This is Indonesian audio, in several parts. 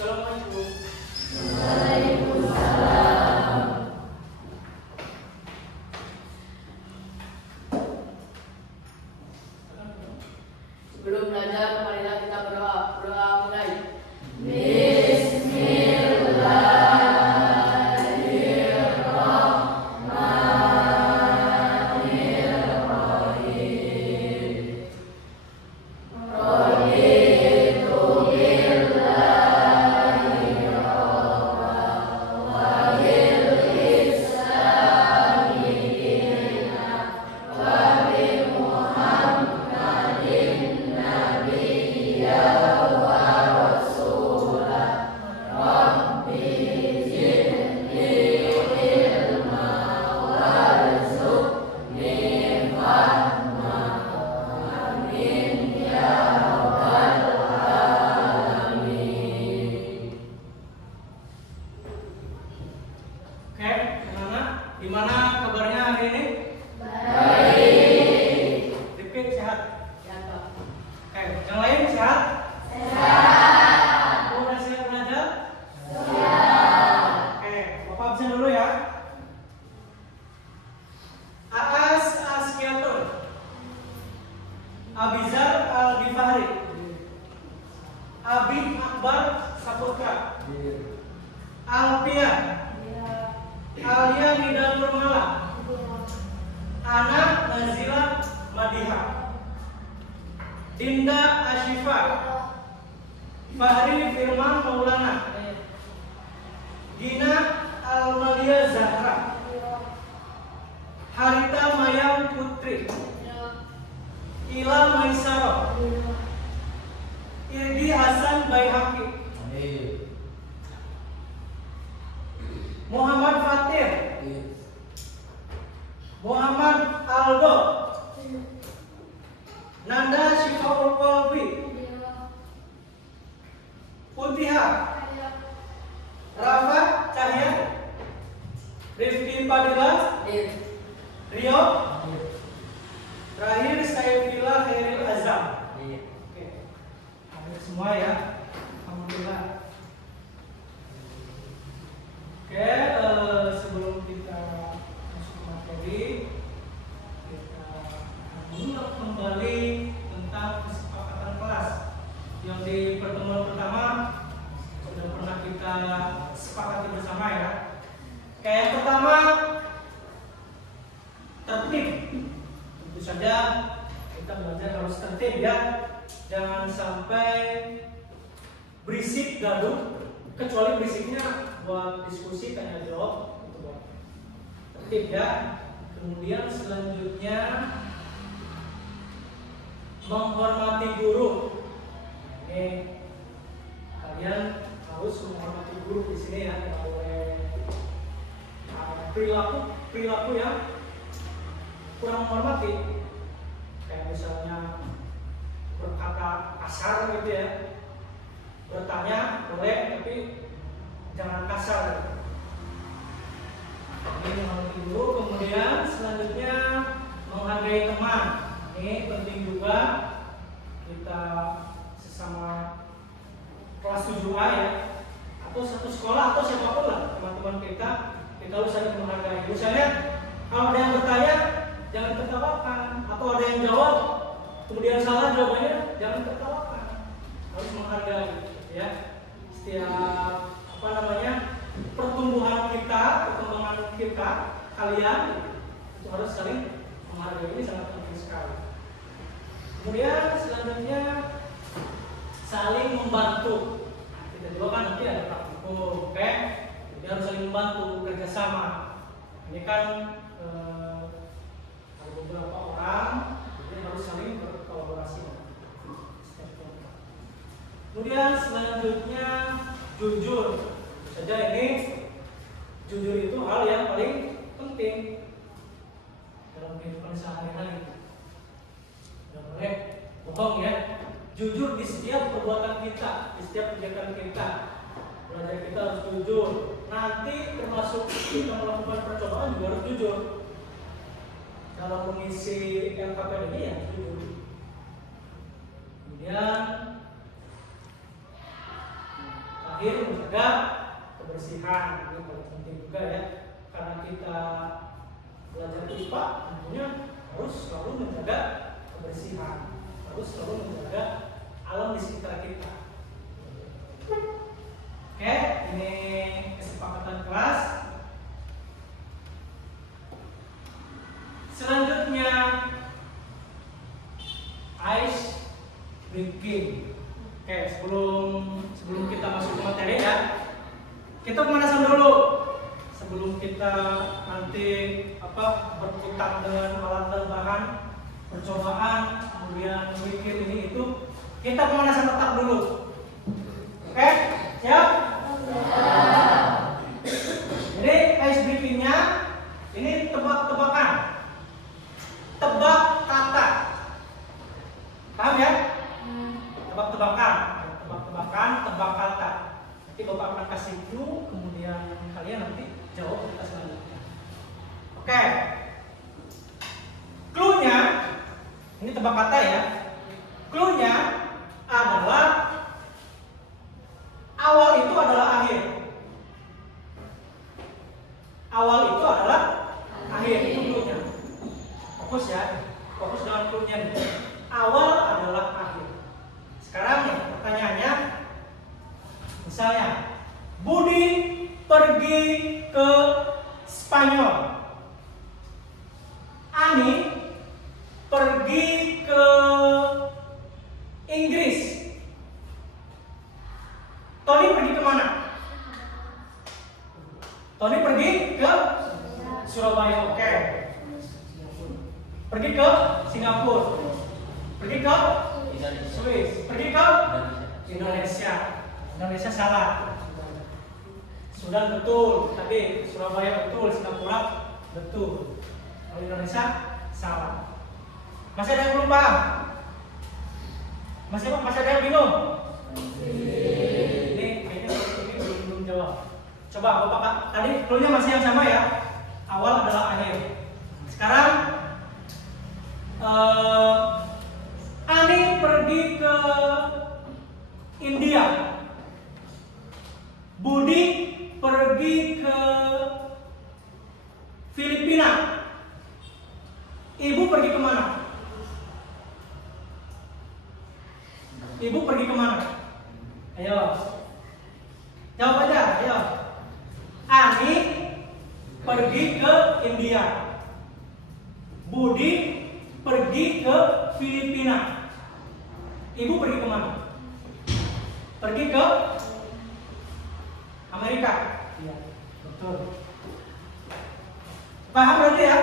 Assalamualaikum. Sebelum belajar, marilah kita berdoa. Berdoa mulai. Gimana kabarnya hari ini? Baik. Repeat, sehat? Sehat, Pak. Oke, yang lain sehat? Sehat. Udah siap belajar? Siap. Oke, Bapak absen dulu ya. Aas Askiatun, Abizar Al-Ghifari, Abi Akbar Saputra, Alpia, Alia Nida Nurmala, Ana Nazila Madiha, Dinda Ashifa, Fahri Firman Maulana, Gina Almalia Zahra, Harita Mayang Putri, Ila Maisaro, Irgi Hasan Baihaqi, Muhammad Fatih, Muhammad Aldo, Nanda Syifaul Qalbi, Putiha, Rafa Cahya, Rifki Padilla, Rio, terakhir Saifillah Khairil Azam. Oke, hadir semua ya, alhamdulillah. Oke, sebelum kita masuk ke materi, kita mengulang kembali tentang kesepakatan kelas yang di pertemuan pertama sudah pernah kita sepakati bersama ya. Oke, yang pertama, tertib. Tentu saja kita belajar harus tertib ya, jangan sampai berisik gaduh, kecuali berisiknya buat diskusi tanya jawab itu buat tertib ya. Kemudian selanjutnya menghormati guru. Ini kalian harus menghormati guru di sini ya, tidak boleh perilaku yang kurang menghormati, kayak misalnya berkata kasar gitu ya. Bertanya boleh tapi jangan kasar. Ini menghormati guru. Kemudian selanjutnya menghargai teman. Ini penting juga, kita sesama kelas 7A ya, atau satu sekolah atau siapapun lah teman-teman kita harus saling menghargai. Misalnya kalau ada yang bertanya jangan tertawakan, atau ada yang jawab kemudian salah jawabannya jangan tertawakan, harus menghargai ya. Setiap pertumbuhan kita, perkembangan kita, kalian itu harus saling menghargai. Ini sangat penting sekali. Kemudian selanjutnya saling membantu. Kita juga kan nanti ada praktikum, oke? Jadi harus saling membantu, kerjasama. Ini kan ada beberapa orang, jadi harus saling berkolaborasi. Kemudian selanjutnya jujur. Saja ini jujur itu hal yang paling penting dalam kehidupan sehari-hari. Tidak boleh bohong ya. Jujur di setiap perbuatan kita, di setiap kegiatan kita. Belajar kita harus jujur. Nanti termasuk kita melakukan percobaan juga harus jujur. Dalam mengisi LKPD ini ya jujur. Kemudian terakhir menjaga kebersihan. Ini paling penting juga ya, karena kita belajar IPA tentunya harus selalu menjaga kebersihan, harus selalu menjaga alam di sekitar kita. Oke, ini kesepakatan kelas. Selanjutnya ice breaking. Oke, sebelum kita masuk ke materi ya, kita pemanasan dulu. Sebelum kita nanti berkutat dengan alat tambahan, percobaan, kemudian bikin ini itu, kita pemanasan otak dulu. Oke, siap? Jadi ice breakingnya ini tebak-tebakan, tebak kata, paham ya? Tebak-tebakan, tebak kata. Nanti Bapak akan kasih clue, kemudian kalian nanti jawab kita selanjutnya. Oke, clue-nya ini tebak kata ya. Clue-nya adalah awal itu adalah akhir. Awal itu adalah akhir, itu clue-nya. Fokus ya, fokus dengan clue-nya nih. Awal adalah akhir. Sekarang nih pertanyaannya, misalnya Budi pergi ke Spanyol, Ani pergi ke Inggris, Tony pergi kemana? Tony pergi ke Surabaya, oke. Pergi ke Singapura, pergi ke Swiss, pergi ke Indonesia. Indonesia salah. Sudan betul, tadi Surabaya betul, Singapura betul. Kalau Indonesia salah. Masih ada yang belum paham? Masih ada yang bingung? Ini kayaknya ini belum jawab. Coba Bapak, tadi clue-nya masih yang sama ya. Awal adalah akhir. Sekarang Ani pergi ke India, Budi pergi ke Filipina, Ibu pergi kemana? Ibu pergi kemana? Ayo, jawab aja, ayo. Ani pergi ke India, Budi pergi ke Filipina, Ibu pergi kemana? Pergi ke Amerika. Iya, betul. Paham berarti ya?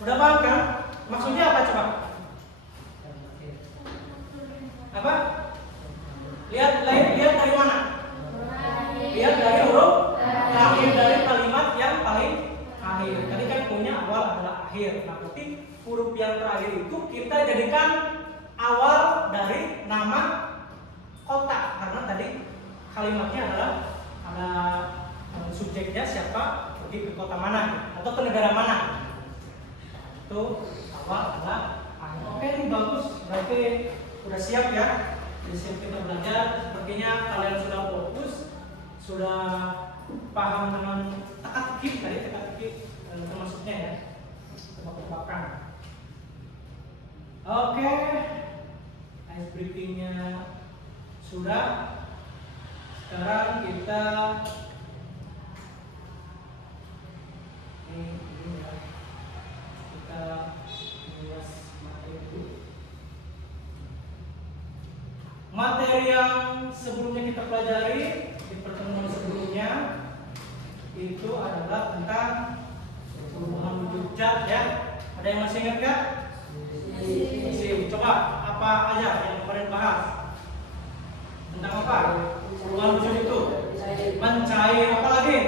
Udah paham kan? Maksudnya apa coba? Apa? Lihat dari mana? Lihat dari huruf terakhir dari kalimat yang paling akhir. Tadi kan punya awal adalah akhir. Nah, berarti huruf yang terakhir itu kita jadikan awal dari nama kota, karena tadi kalimatnya adalah ada subjeknya siapa, pergi ke kota mana atau ke negara mana. Itu awal adalah akhir. Oke, ini bagus, berarti udah siap ya. Jadi siap kita belajar. Sepertinya kalian sudah fokus, sudah paham dengan teka-teki tadi, teka-teki termasuknya ya, tebak-tebakan. Oke, ice breakingnya sudah. Sekarang kita bahas materi yang sebelumnya kita pelajari di pertemuan sebelumnya. Itu adalah tentang perubahan wujud zat ya. Ada yang masih ingat kan? Masih. Coba apa aja yang kemarin bahas? Tentang apa? Perubahan wujud itu mencair, apa lagi?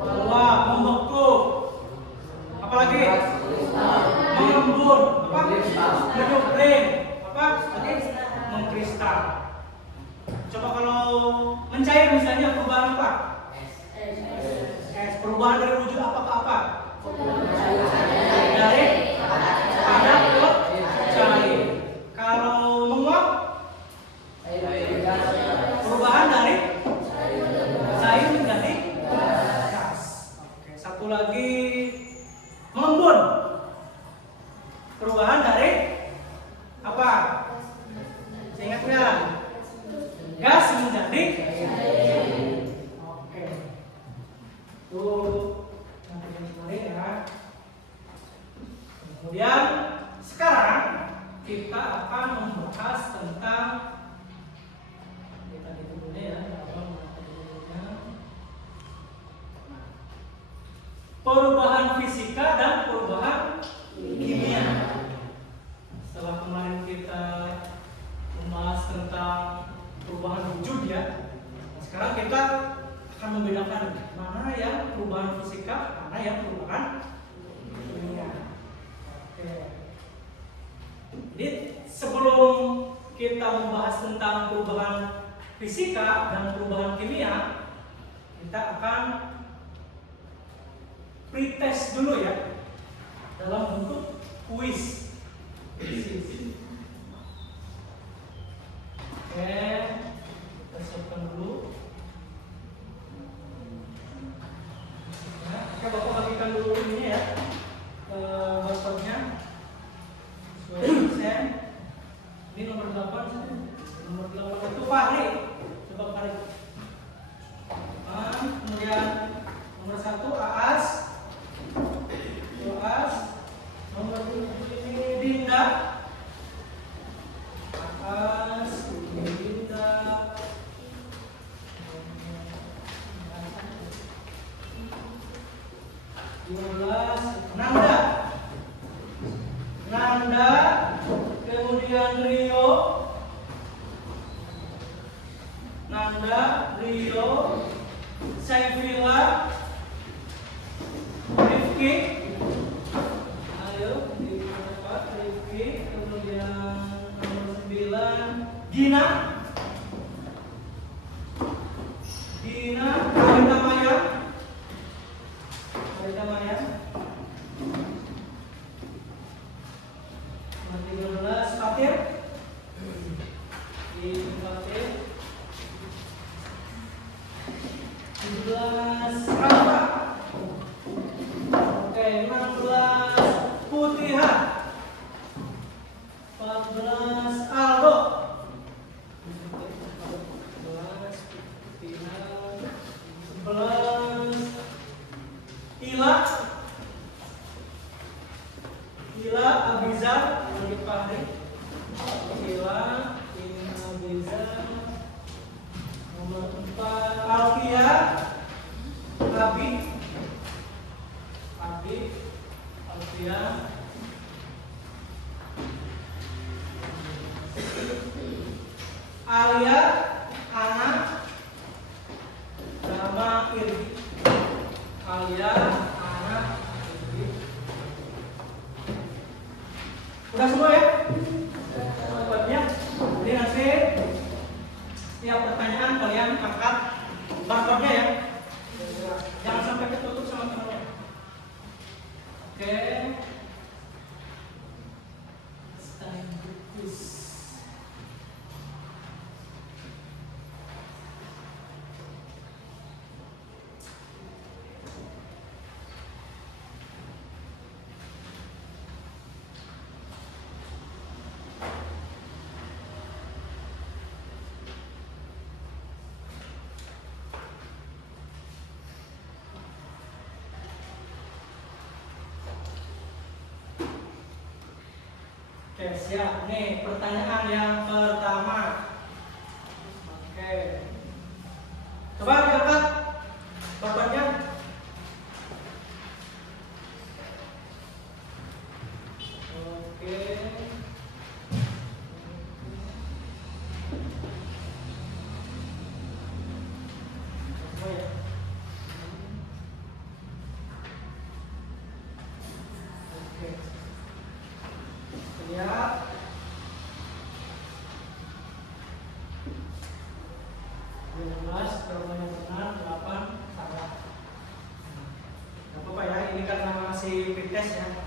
Meluap, membeku, apa lagi? Mengembun, apa? Menyublim, apa? Mengkristal. Coba kalau mencair misalnya perubahan apa? Perubahan dari wujud apa ke apa? Dari padat ke cair. Kalau menguap, perubahan dari adik? Oke. Tuh, nanti yang kemarin ya. Kemudian sekarang kita akan membahas tentang kita dulu ya, perubahan fisika dan perubahan kimia. Setelah kemarin kita membahas tentang perubahan wujud ya, nah, sekarang kita akan membedakan mana yang perubahan fisika, mana yang perubahan kimia. Oke. Jadi sebelum kita membahas tentang perubahan fisika dan perubahan kimia, kita akan pretest dulu ya dalam bentuk kuis. Oke, kita siapkan dulu. Oke, Bapak bagikan dulu ini ya barcode-nya sesuai dosen. Ini nomor 8. Nomor 8 itu Fahri. Coba Fahri. Kemudian nomor 1 Aas. Nomor 7 ini Dinda. Aas, Dinda. 12 Nanda, kemudian Rio, Saifila, Rifki, Rifki, kemudian nomor 9 Gina, Arita Maya, nomor 13 Fatir, 17 Rafa. Oke, 16 Putiha, 14 Aldo, 11 Putiha, 11 Ila Abizar, lagi Fahri. Ila Abizar. Nomor 4 Alfia, Alfia. Alia, Ana, sama Irgi. Alia, Ana, Irgi. Udah semua ya? Buatnya. Jadi nanti setiap pertanyaan kalian angkat barcode-nya ya. Jangan sampai ketutup sama teman-teman. Oke. Oke, siap. Nih, pertanyaan yang pertama. Oke. Coba diangkat barcode-nya. Oke. Oh ya. Oke. Lihat. Jawabannya benar, 8 salah. Gak apa-apa ya, ini karena masih pretest ya.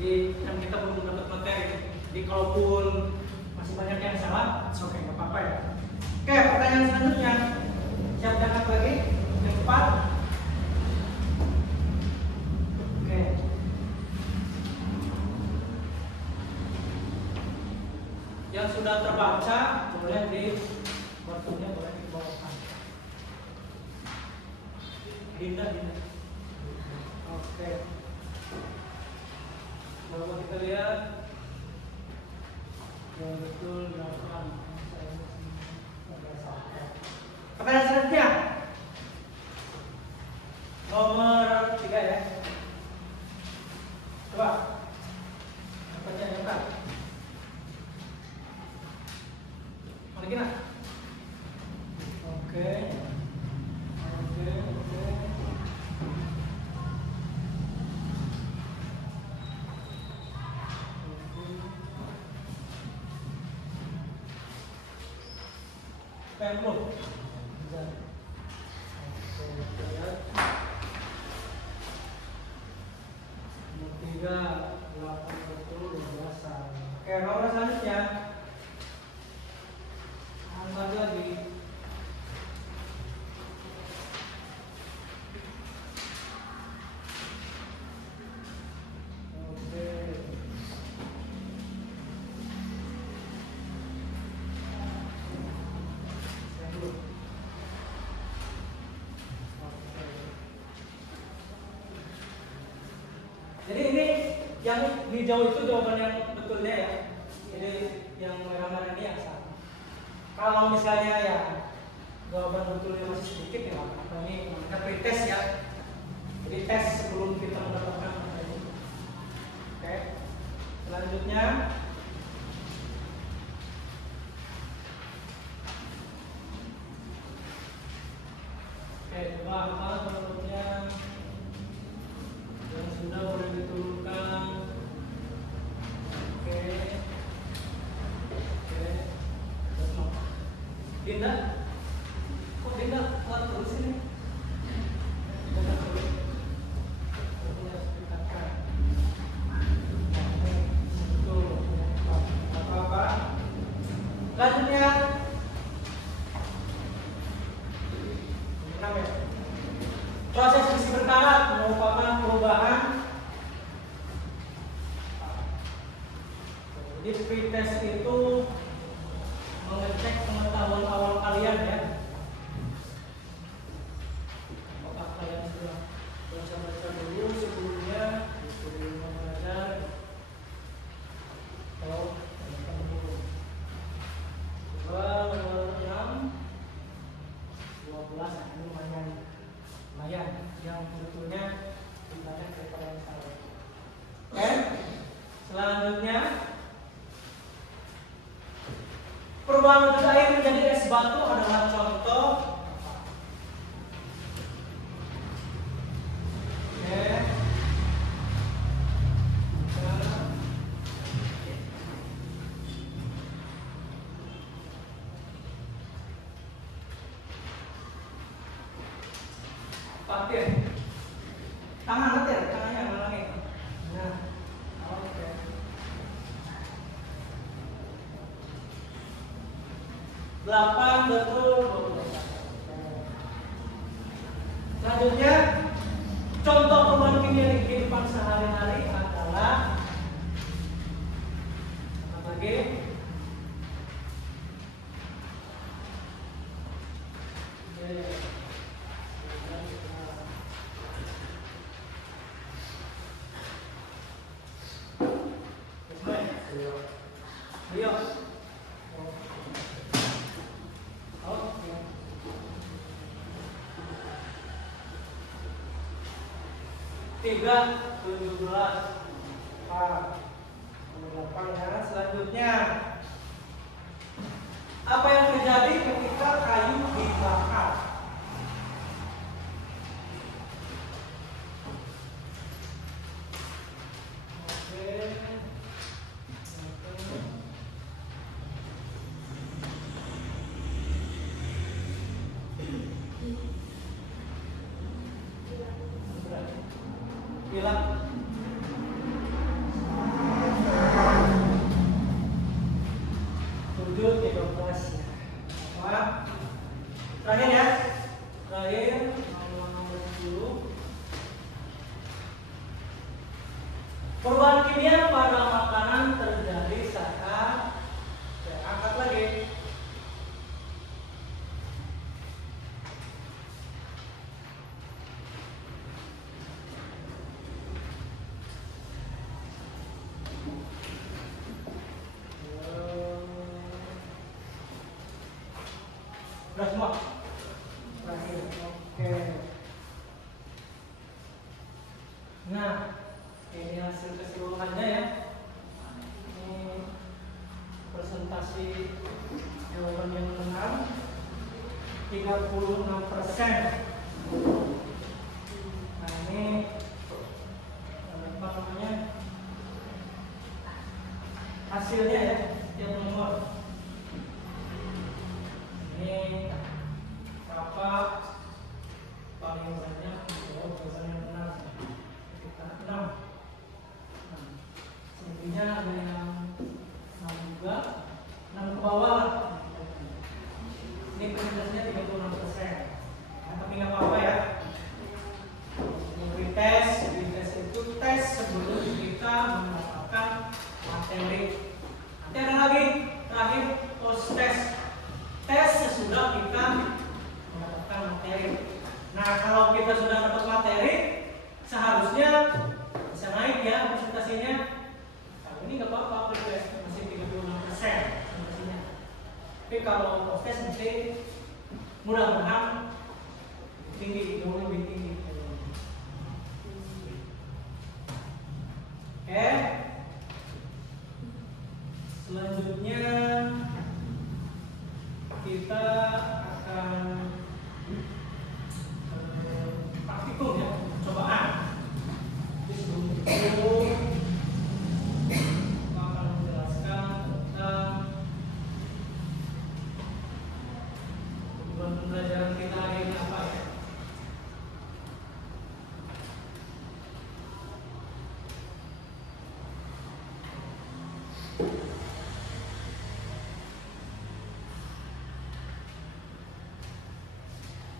Jadi kan kita belum dapat materi. Jadi kalaupun masih banyak yang salah, oke, gak apa-apa ya. Oke, pertanyaan selanjutnya. Siap angkat lagi. Yang 4. Oke. Yang sudah terbaca boleh di barcode-nya boleh dibawakan. Dinda. Oke. Coba kita lihat yang betul 8. Pertanyaan selanjutnya nomor 3 ya. Coba baca yang kan. Mari kita. Oke. Pemlo. Oke, nomor selanjutnya tambah lagi. Jadi ini yang hijau itu jawaban yang betulnya ya. Jadi yang merah-merah ini yang salah. Kalau misalnya ya jawaban betulnya masih sedikit ya apa ini kita pretest ya. Jadi tes sebelum kita mendapatkan angka ini. Oke. Selanjutnya coba apa menurutnya yang sudah boleh diturunkan. Oke. Dinda, kok Dinda kuat terus ini? Selanjutnya proses isi berkarat merupakan perubahan. Jadi pretest itu mengecek pengetahuan awal kalian ya. Apakah kalian sudah baca dulu sebelumnya belajar atau dulu. Coba nomor 6 12 ini lumayan yang sebetulnya banyak daripada yang salah. Oke. Selanjutnya perubahan metode air menjadi es batu adalah contoh. Oke. Pakai tangan betul, tangannya mengulangi. Nah, oke. Delapan betul. Selanjutnya contoh perubahan kimia di kehidupan sehari-hari adalah apa lagi? Tiga 17 ya. Selanjutnya apa yang terjadi ketika kayu dibakar? Bilang 7:13 ya. Apa? Terakhir ya. Terakhir nomor 10. Perubahan kimia pada makanan terjadi saat angkat lagi. Udah semua? Terakhir. Oke. Nah, ini hasil keseluruhannya ya. Ini presentasi jawaban yang benar 36%. Nah, ini apa namanya? Hasilnya ya, setiap nomor. Ini berapa paling banyak jawaban yang benar? Sekitar 6. Selebihnya ada yang 6 juga, 6 ke bawah. Ini persentasenya 36%. Nah, tapi nggak apa-apa ya. Ini tes itu tes sebelum kita mendapatkan materi. Nanti ada lagi terakhir post test. Tes sesudah kita mendapatkan materi. Nah, kalau kita sudah dapat materi, seharusnya bisa naik ya presentasinya. Kalau ini nggak apa-apa, masih 36% presentasinya. Tapi kalau post test mesti mudah-mudahan tinggi, jauh lebih tinggi. Oke. Selanjutnya kita akan praktikum ya, cobaan. Jadi sebelum itu kita akan menjelaskan tentang tujuan pembelajaran kita hari ini apa ya.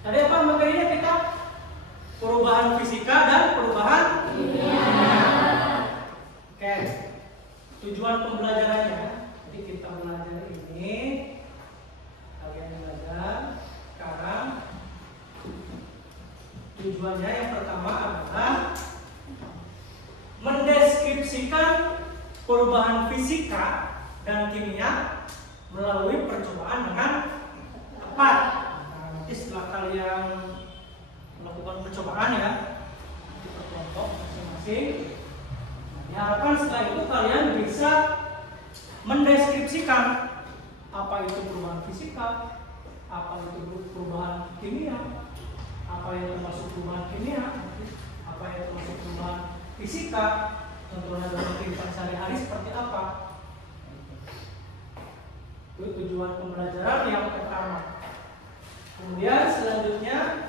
Tadi apa materinya kita? Perubahan fisika dan perubahan kimia. Oke. Tujuan pembelajarannya. Jadi kita belajar ini, kalian belajar sekarang. Tujuannya yang pertama adalah mendeskripsikan perubahan fisika dan kimia melalui percobaan dengan tepat. Setelah kalian melakukan percobaan ya di kelompok masing-masing, diharapkan setelah itu kalian bisa mendeskripsikan apa itu perubahan fisika, apa itu perubahan kimia, apa yang termasuk perubahan kimia, apa yang termasuk perubahan fisika, contohnya dalam kehidupan sehari-hari seperti apa. Itu tujuan pembelajaran yang pertama. Kemudian selanjutnya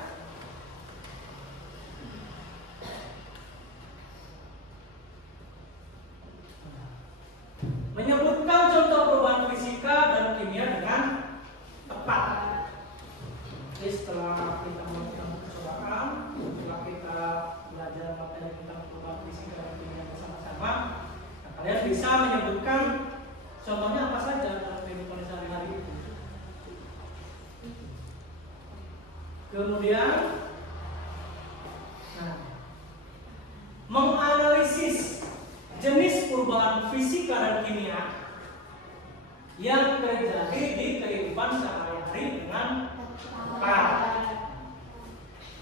menyebutkan contoh perubahan fisika dan kimia dengan tepat. Jadi setelah kita melakukan percobaan, setelah kita belajar materi tentang perubahan fisika dan kimia bersama-sama, nah, kalian bisa menyebutkan contohnya apa saja dalam kehidupan sehari-hari itu. Kemudian menganalisis jenis perubahan fisika dan kimia yang terjadi di kehidupan sehari-hari dengan tepat.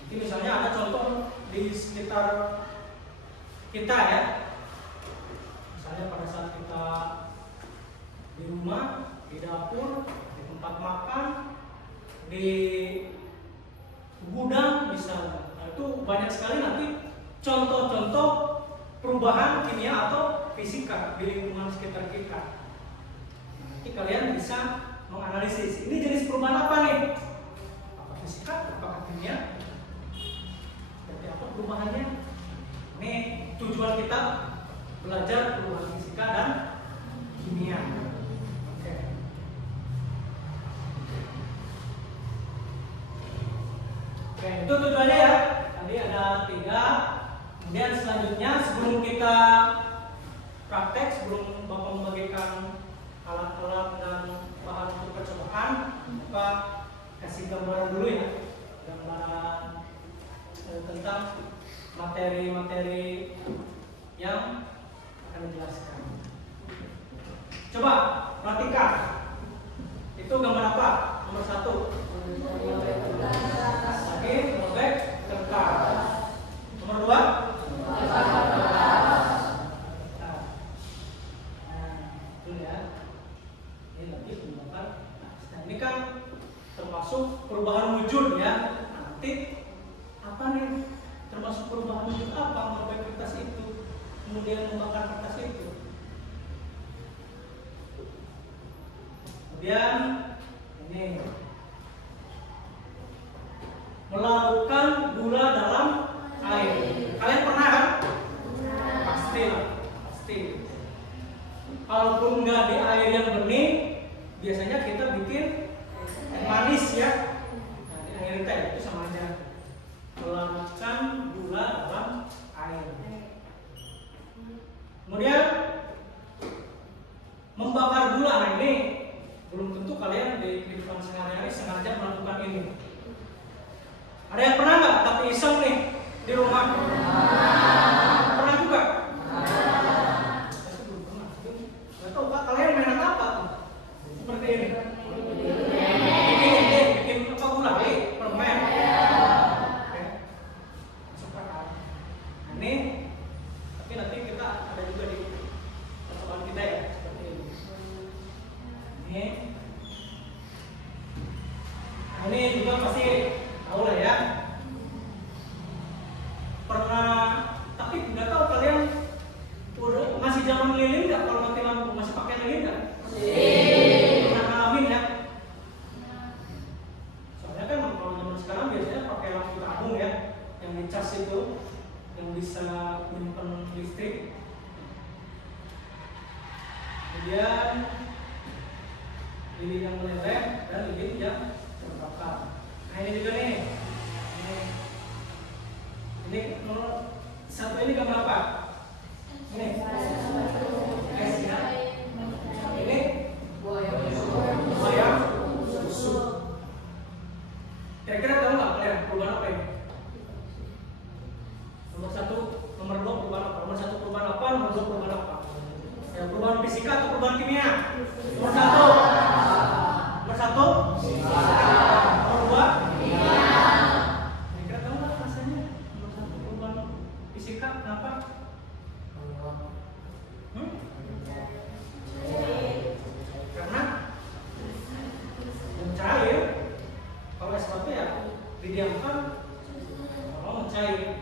Jadi misalnya ada contoh di sekitar kita ya. Misalnya pada saat kita di rumah, di dapur, di tempat makan, di gudang misalnya. Nah, itu banyak sekali nanti contoh-contoh perubahan kimia atau fisika di lingkungan sekitar kita. Nanti kalian bisa menganalisis ini jenis perubahan apa nih? Apa fisika? Apakah kimia? Seperti apa perubahannya? Ini tujuan kita belajar perubahan fisika dan kimia. Oke, itu tujuannya ya. Tadi ada 3. Kemudian selanjutnya sebelum kita praktek, sebelum Bapak membagikan alat-alat dan bahan untuk percobaan, Bapak kasih gambaran dulu ya. Gambaran tentang materi-materi yang akan dijelaskan. Coba perhatikan. Itu gambar apa? Nomor 1. Lagi merobek kertas. Nomor 2. Ini kan termasuk perubahan wujud ya. Nanti apa nih? Termasuk perubahan wujud apa merobek kertas itu, kemudian membakar kertas itu. Kemudian ini melakukan gula dalam air. Kalian pernah kan? Pasti lah, pasti. Kalaupun nggak di air yang bening, biasanya kita bikin manis ya. Nah, di air teh itu sama aja. Melakukan gula dalam air. Kemudian membakar gula. Nah ini belum tentu kalian di kehidupan sehari-hari sengaja melakukan ini. Ada yang pernah nggak tapi iseng nih di rumah? Pernah juga? Nggak tahu Pak, kalian mainan apa tuh? Seperti ini. Bikin apa gulai? Permen. Ini tapi nanti kita ada juga di pertemuan kita ya seperti ini. Ini juga pasti tahu lah ya. Pernah, tapi nggak tahu kalian udah masih zaman lilin nggak? Kalau mati lampu masih pakai lilin nggak? Pernah ngalamin ya? Soalnya kan kalau zaman sekarang biasanya pakai lampu tabung ya, yang dicas itu, yang bisa menyimpan listrik. Kemudian lilin yang meleleh dan lilin yang terbakar. Nah ini juga nih. Ini nomor 1 ini gambar apa? Ini es ya. Ini buaya busuk. Kira-kira tahu nggak kalian perubahan apa ini? Nomor 1, nomor 2 perubahan apa? Nomor 1 perubahan apa? Nomor 2 perubahan apa? Ya, perubahan fisika atau perubahan kimia? Nomor 1. Nomor 1 fisika. Nomor 2 kimia. Kira-kira tahu nggak rasanya? Nomor 1 perubahan fisika kenapa? Karena mencair. Kalau es batu ya didiamkan, kalau mencair.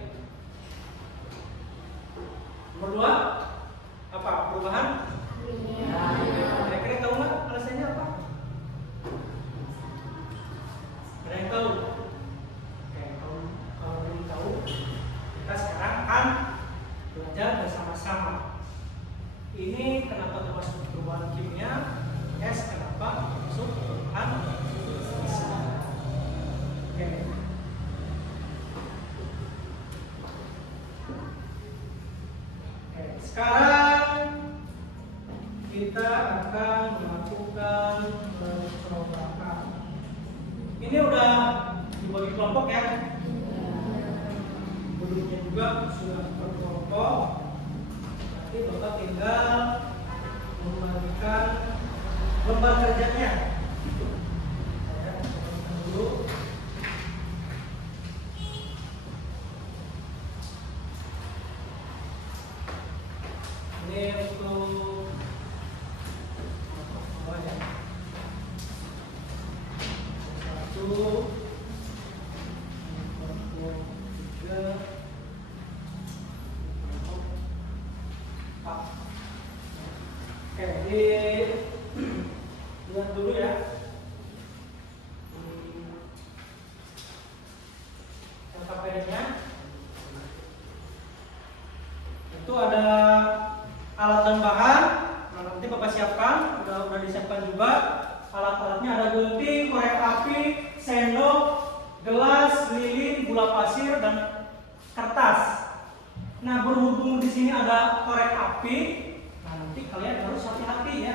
Nomor 2 apa? Perubahan? Kira-kira tahu nggak rasanya apa? Ada yang tahu? Oke, kalau belum tahu, kita sekarang akan belajar bersama-sama. Ini kenapa termasuk perubahan kimia? Es kenapa masuk perubahan fisika? Oke. Sekarang kita akan melakukan percobaan. Ini udah dibagi kelompok ya. Duduknya juga sudah berkelompok. Nanti Bapak tinggal membagikan lembar kerjanya. Saya bagikan dulu. Ini untuk apa ya? 1, 2, 3, 4. Oke, lihat dulu ya. LKPD-nya itu ada alat dan bahan. Nah, nanti Bapak siapkan, udah disiapkan juga alat-alatnya. Ada gunting, korek api, sendok, gelas, lilin, gula pasir, dan kertas. Nah, berhubung di sini ada korek api, nah nanti kalian harus hati-hati ya.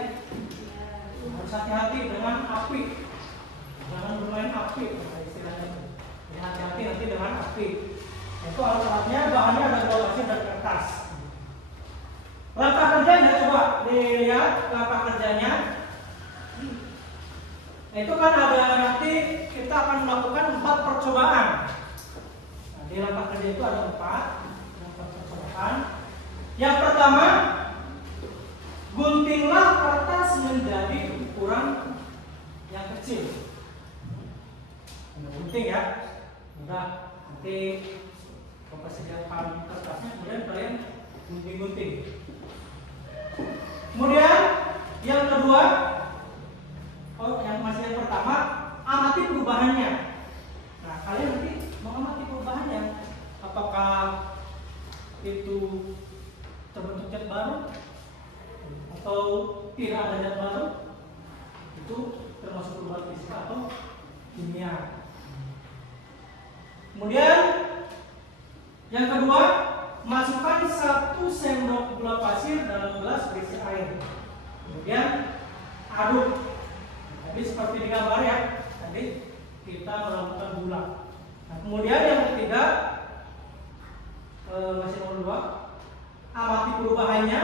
Harus hati-hati dengan api. Jangan bermain api, istilahnya. Ya, hati-hati nanti dengan api. Itu alat-alatnya, bahannya ada gula pasir dan kertas. Langkah kerjanya coba dilihat langkah kerjanya. itu kan ada nanti kita akan melakukan 4 percobaan. Nah, di langkah kerja itu ada 4 percobaan. Yang pertama, guntinglah kertas menjadi ukuran yang kecil. Gunting ya, udah nanti Bapak sediakan kertasnya, kemudian kalian gunting-gunting. Kemudian yang kedua, yang pertama, amati perubahannya. Nah, kalian nanti mengamati perubahannya. Apakah itu terbentuk cat baru atau tidak ada cat baru? Itu termasuk perubahan fisika atau kimia. Kemudian yang kedua, masukkan 1 sendok gula pasir dalam gelas berisi air. Kemudian aduk. Jadi seperti di gambar ya, tadi kita melakukan gula. Nah, kemudian yang ketiga, masih nomor 2, amati perubahannya.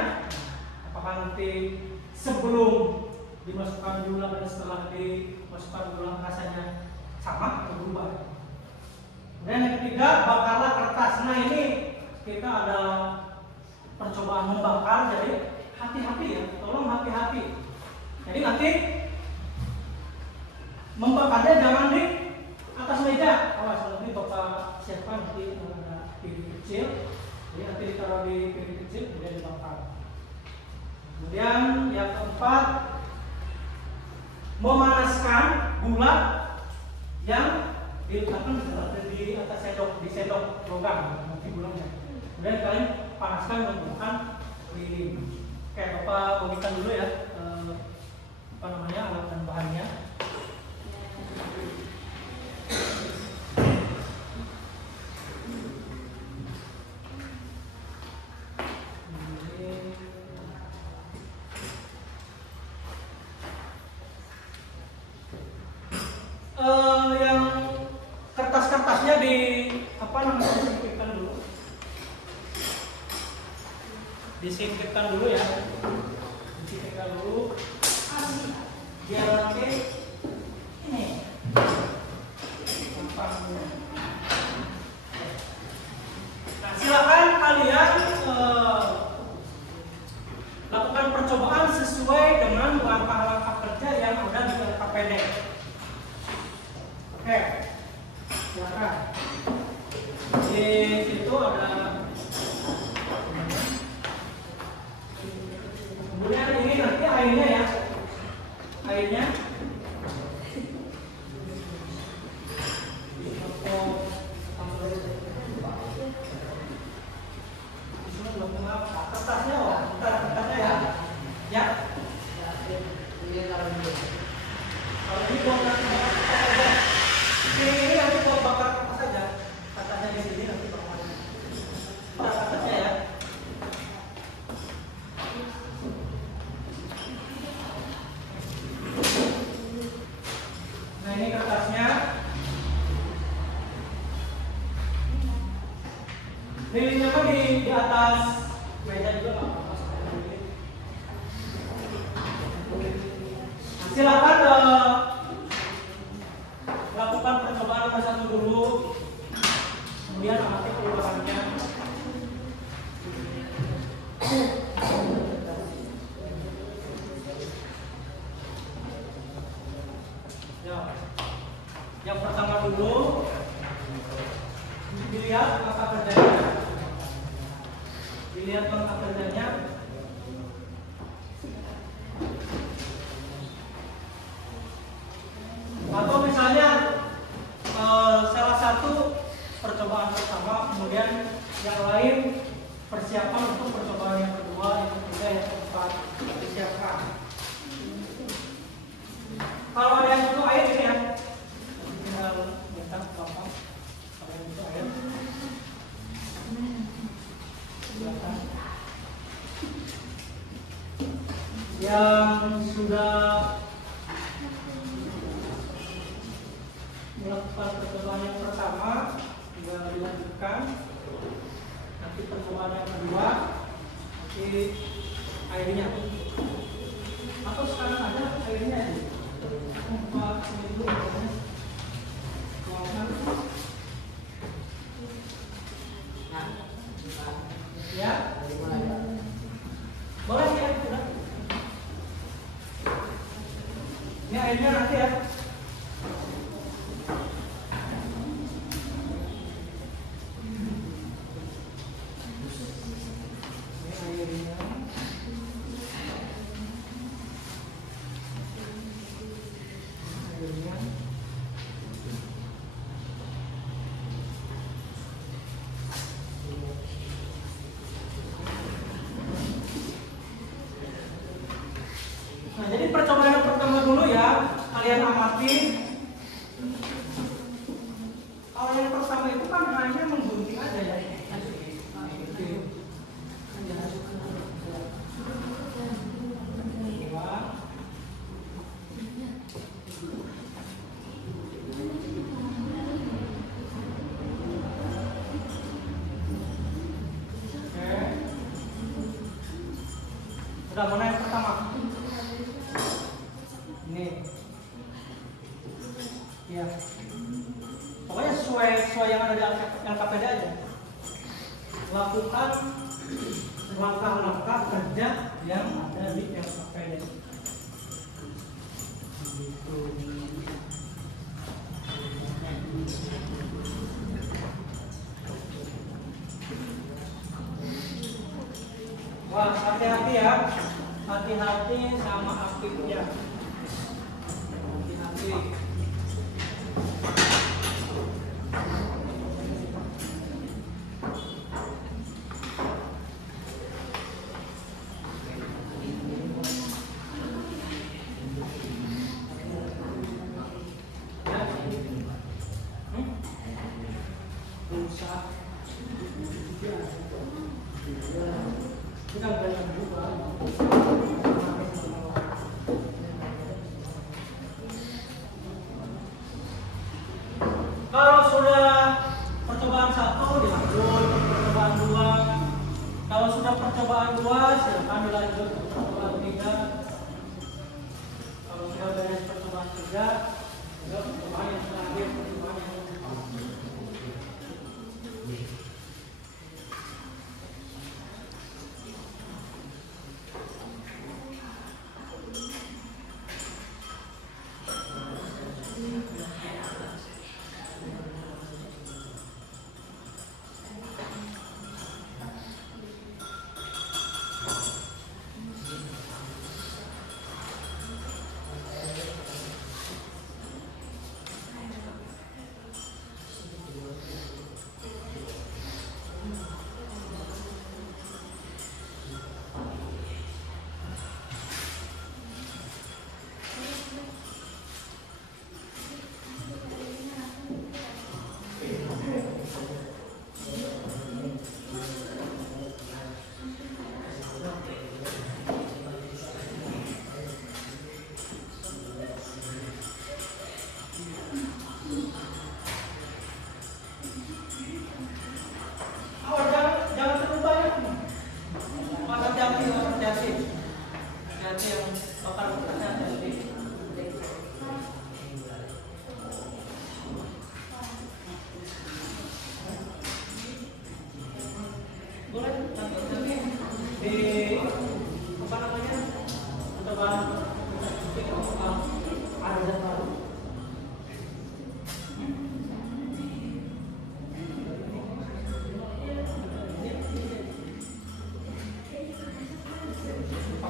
Apakah nanti sebelum dimasukkan gula dan setelah dimasukkan gula rasanya sama atau berubah. Kemudian yang ketiga, bakarlah kertas. Nah, ini kita ada percobaan membakar, jadi hati-hati ya, tolong hati-hati. Jadi nanti membakarnya jangan di atas meja. Awas, nanti Bapak siapkan nanti ada piring kecil. Jadi nanti ditaruh di piring kecil kemudian dibakar. Kemudian yang keempat, memanaskan gula yang diletakkan di atas sendok, di sendok logam nanti gulanya. Kemudian kalian panaskan menggunakan lilin. Oke, Bapak bagikan dulu ya alat dan bahannya. Yang kertas-kertasnya disingkirkan dulu. Disingkirkan dulu ya. Disingkirkan dulu. Biar nanti ini gampang. Nah, silakan kalian lakukan percobaan sesuai dengan langkah-langkah kerja yang ada di LKPD. Oke, silakan. Di situ ada. Kemudian ini nanti airnya ya. Airnya. Kertasnya loh, kertasnya ya. Ya. Kalau ini buat ini nanti buat bakar apa saja. Kertasnya di sini nanti bakar. Kertasnya ya. Nah, ini kertasnya. Lilinnya kan di atas meja juga nggak apa-apa. Silakan lakukan percobaan nomor 1 dulu, kemudian amati perubahannya. Ya, yang pertama dulu dilihat langkah kerjanya. Dilihat langkah kerjanya. Atau misalnya salah satu percobaan pertama, kemudian yang lain persiapan untuk percobaan yang kedua, yang ketiga, yang keempat disiapkan. Kalau ada yang butuh air ini ya, tinggal minta Bapak. Kalau yang butuh air, silakan. Yang sudah melakukan percobaan yang pertama tinggal dilanjutkan. Nanti percobaan yang kedua nanti airnya. Atau sekarang ada airnya ya? Ya, boleh ya, sudah. Ini airnya nanti ya. Nah, jadi percobaan yang pertama dulu ya, kalian amati. Kalau yang pertama itu kan hanya menggunting aja ya. Sudah mana yang pertama? Ini. Ya. Pokoknya sesuai yang ada di LKPD aja. Lakukan langkah-langkah kerja yang ada di LKPD. Gitu. Wah, hati-hati ya. Hati-hati sama aktifnya. Hati-hati. Kalau sudah percobaan 1 dilanjut percobaan 2. Kalau sudah percobaan 2 silakan dilanjut ke percobaan 3. Kalau sudah beres percobaan 3, juga percobaan yang terakhir, percobaan yang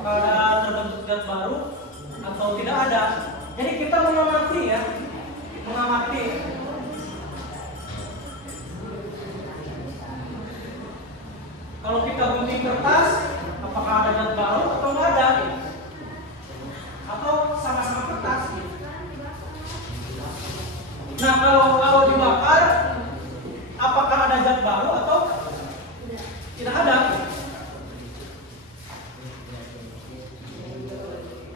ada terbentuk zat baru atau tidak ada. Jadi kita mengamati ya, mengamati. Kalau kita gunting kertas, apakah ada zat baru atau tidak ada? Atau sama-sama kertas? Nah, kalau dibakar, apakah ada zat baru atau tidak ada?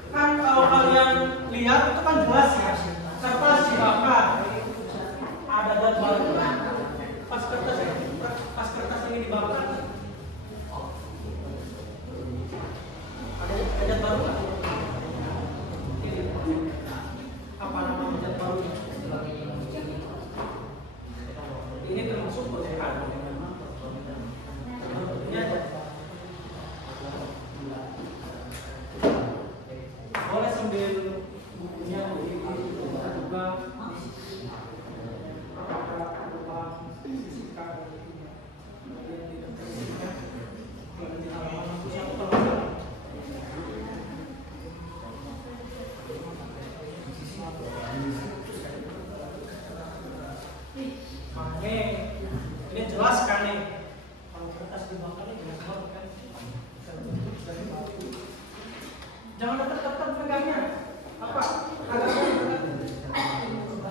Kan kalau kalian lihat itu kan jelas ya, kertas dibakar, ada zat baru. Pas kertas ini dibakar, ada zat baru nggak? masuk boleh kan? Ini aja. Boleh sambil bukunya juga ini jelas kan nih, kalau kertas dibakar ini jelas banget kan. Jangan dekat-dekat pegangnya. Apa?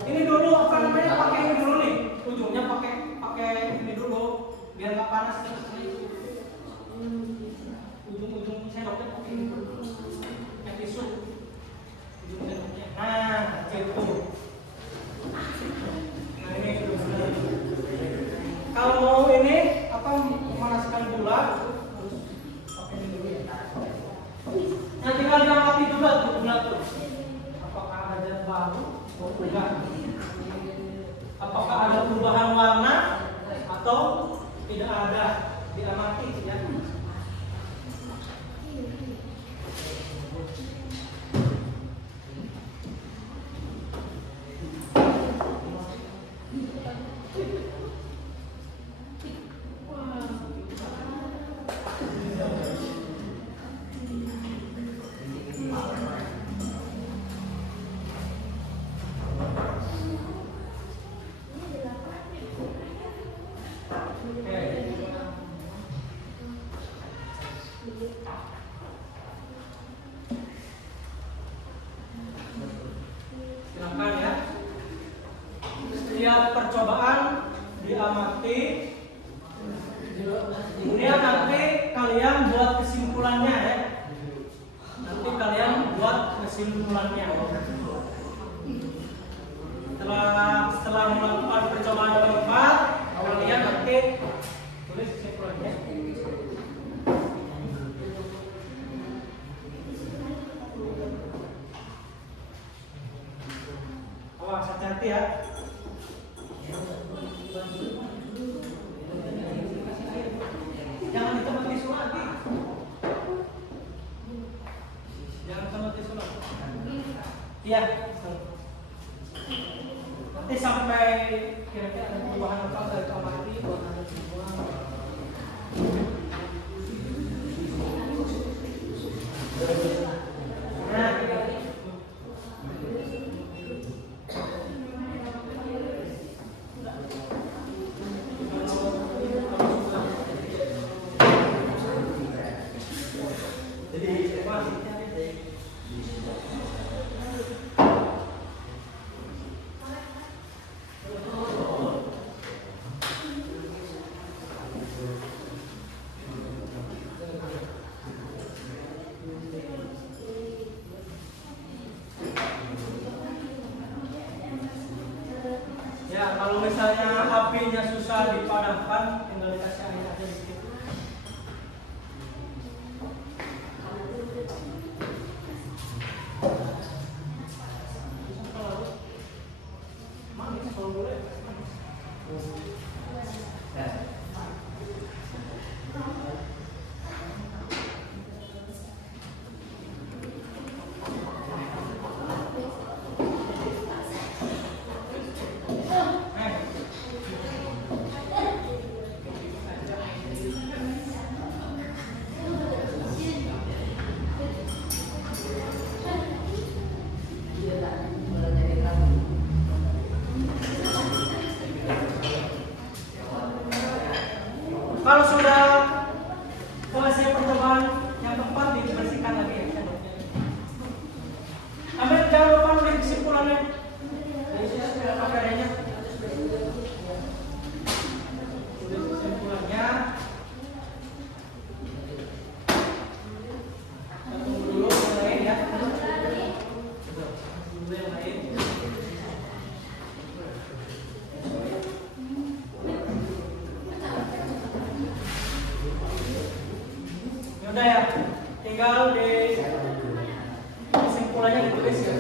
Ini dulu apa namanya? Pakai ini dulu nih. Ujungnya pakai ini dulu biar nggak panas. Ujung-ujung sendoknya pakai ini dulu. Pakai tisu. Ujung sendoknya. Nah, gitu. Nah ini benar. Kalau mau ini apa memanaskan gula harus pakai ini dulu ya. Nah tinggal diamati juga tuh gula tuh. Apakah ada zat baru atau enggak? Apakah ada perubahan warna atau tidak ada? Diamati ya. Silakan ya. Setiap percobaan diamati. Kemudian nanti kalian buat kesimpulannya ya. Nanti kalian buat kesimpulannya. Setelah melakukan percobaan keempat, kalian nanti tulis kesimpulannya. Awas hati-hati ya. Jangan di tempat tisu lagi. Jangan tempat tisu lagi. Iya. Nanti sampai kira-kira ada perubahan apa dari amati buat ada semua. Ya, kalau misalnya apinya susah dipadamkan, tinggal dikasih air aja dikit. Manis kalau boleh. Kalau sudah selesai percobaan yang keempat, dibersihkan lagi ya sendoknya. Ambil, jangan lupa nulis kesimpulannya. Pakai adanya. Tulis kesimpulannya. Tunggu dulu yang lain ya. Tunggu yang lain. Udah ya, tinggal di kesimpulannya ditulis ya.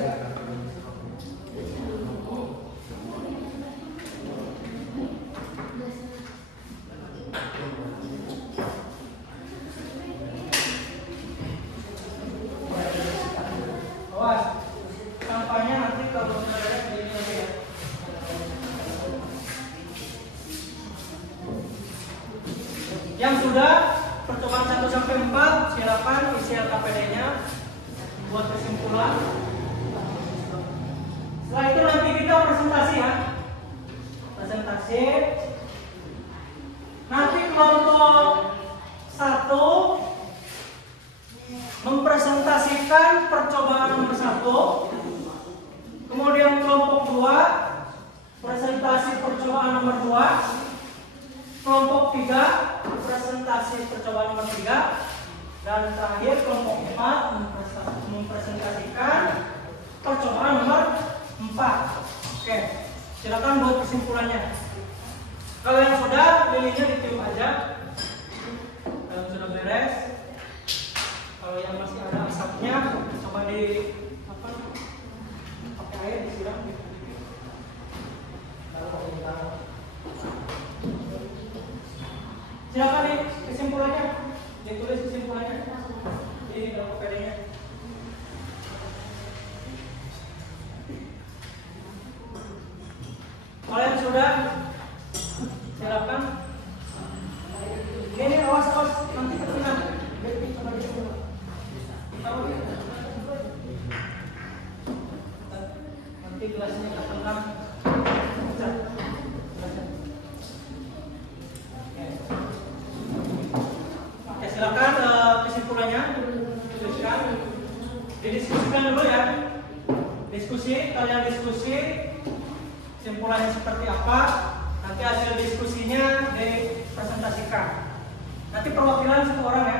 Yang sudah percobaan 1 sampai 4 silakan isi LKPD-nya buat kesimpulan. Setelah itu nanti kita presentasi ya. Presentasi. Nanti kelompok 1 mempresentasikan percobaan nomor 1. Kemudian kelompok 2 presentasi percobaan nomor 2. Kelompok 3 presentasi percobaan nomor 3. Dan terakhir kelompok 4 mempresentasikan percobaan nomor 4. Oke, silakan buat kesimpulannya. Kalau yang sudah, lilinnya ditiup aja. Kalau yang sudah beres, kalau yang masih ada asapnya, coba di apa? Pakai air disiram. Silakan nih kesimpulannya, ditulis kesimpulannya. Ini dalam KPD-nya. Kalau yang sudah, silakan. Ini awas nanti ketinggalan. Nanti gelasnya ketinggalan. Oke, silakan kesimpulannya tuliskan. Didiskusikan dulu ya. Diskusi, kalian diskusi. Kesimpulannya seperti apa? Nanti hasil diskusinya dipresentasikan. Nanti perwakilan 1 orang ya.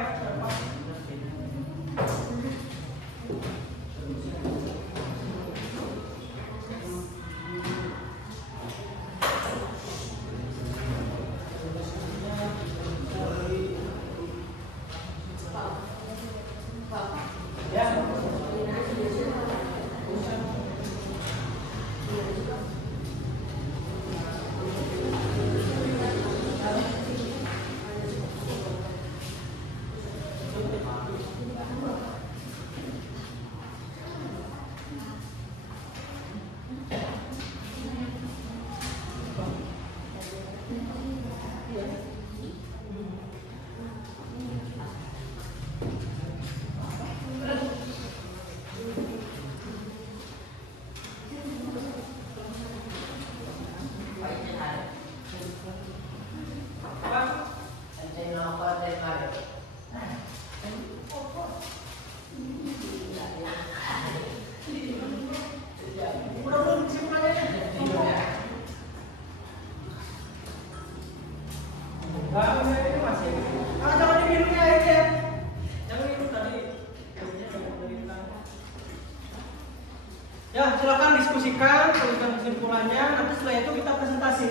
Ya, silakan diskusikan, tuliskan kesimpulannya. Nanti setelah itu kita presentasi.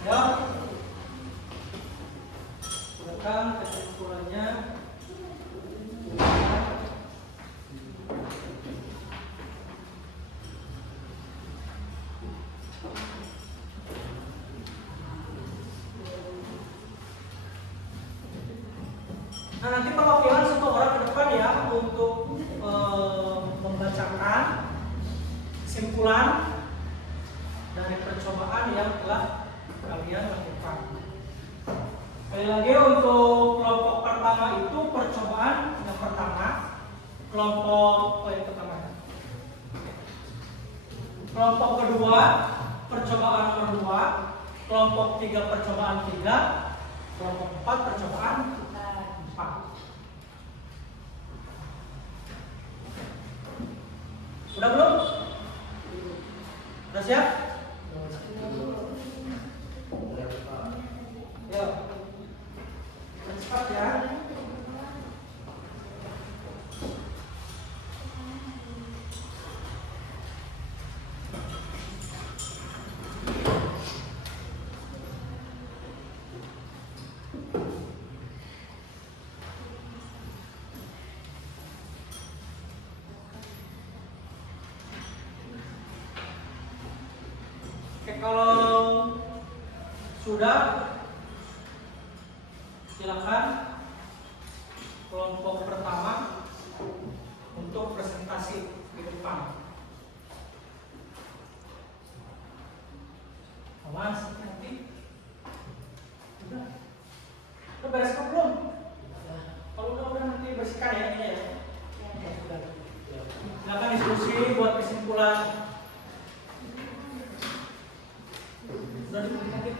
Ya, silakan kesimpulannya. Nah, nanti perwakilan 1 orang ke depan ya untuk membacakan kesimpulan dari percobaan yang telah kalian lakukan. Sekali lagi untuk kelompok pertama itu percobaan yang pertama, kelompok yang pertama. Kelompok kedua percobaan nomor 2, kelompok 3 percobaan 3, kelompok 4 percobaan 4. Sudah belum? Sudah siap? Yuk. Cepat ya. Kalau sudah, silakan kelompok pertama untuk presentasi di depan. Mas, nanti udah beres kok belum? Kalau udah nanti bersihkan ya ini ya. Silakan diskusi buat kesimpulan. Sudah nanti.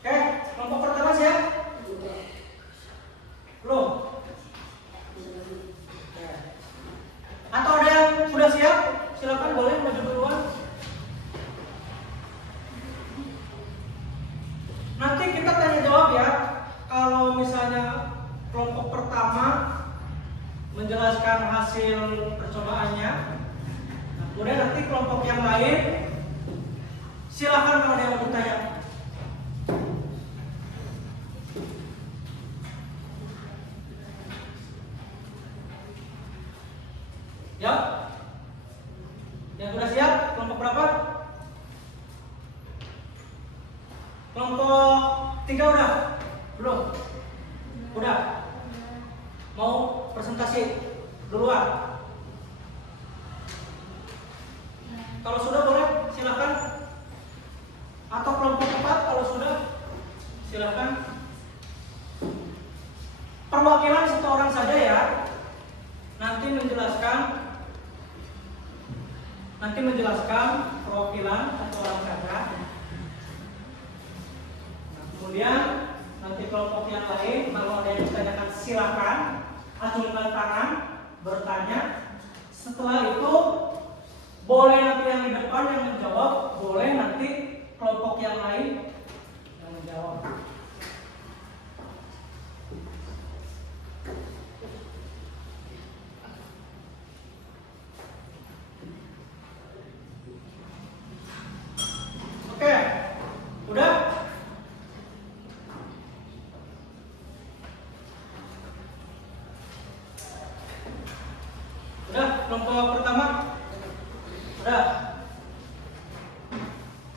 Oke, kelompok pertama siap? Belum? Atau ada yang sudah siap? Silakan boleh maju duluan. Nanti kita tanya jawab ya. Kalau misalnya kelompok pertama menjelaskan hasil percobaannya, kemudian nanti kelompok yang lain silakan kalau ada yang mau bertanya. Ya, yang sudah siap kelompok berapa? Kelompok 3 udah? Belum? Udah? Mau presentasi duluan? Kalau sudah boleh silakan. Atau kelompok 4 kalau sudah silakan. Perwakilan 1 orang saja ya. Nanti menjelaskan perwakilan 1 orang saja. Kemudian nanti kelompok yang lain kalau ada yang ditanyakan silakan acungkan tangan bertanya. Setelah itu boleh nanti yang di depan yang menjawab, boleh nanti kelompok yang lain yang menjawab. Oke, udah? Udah, kelompok pertama? Udah.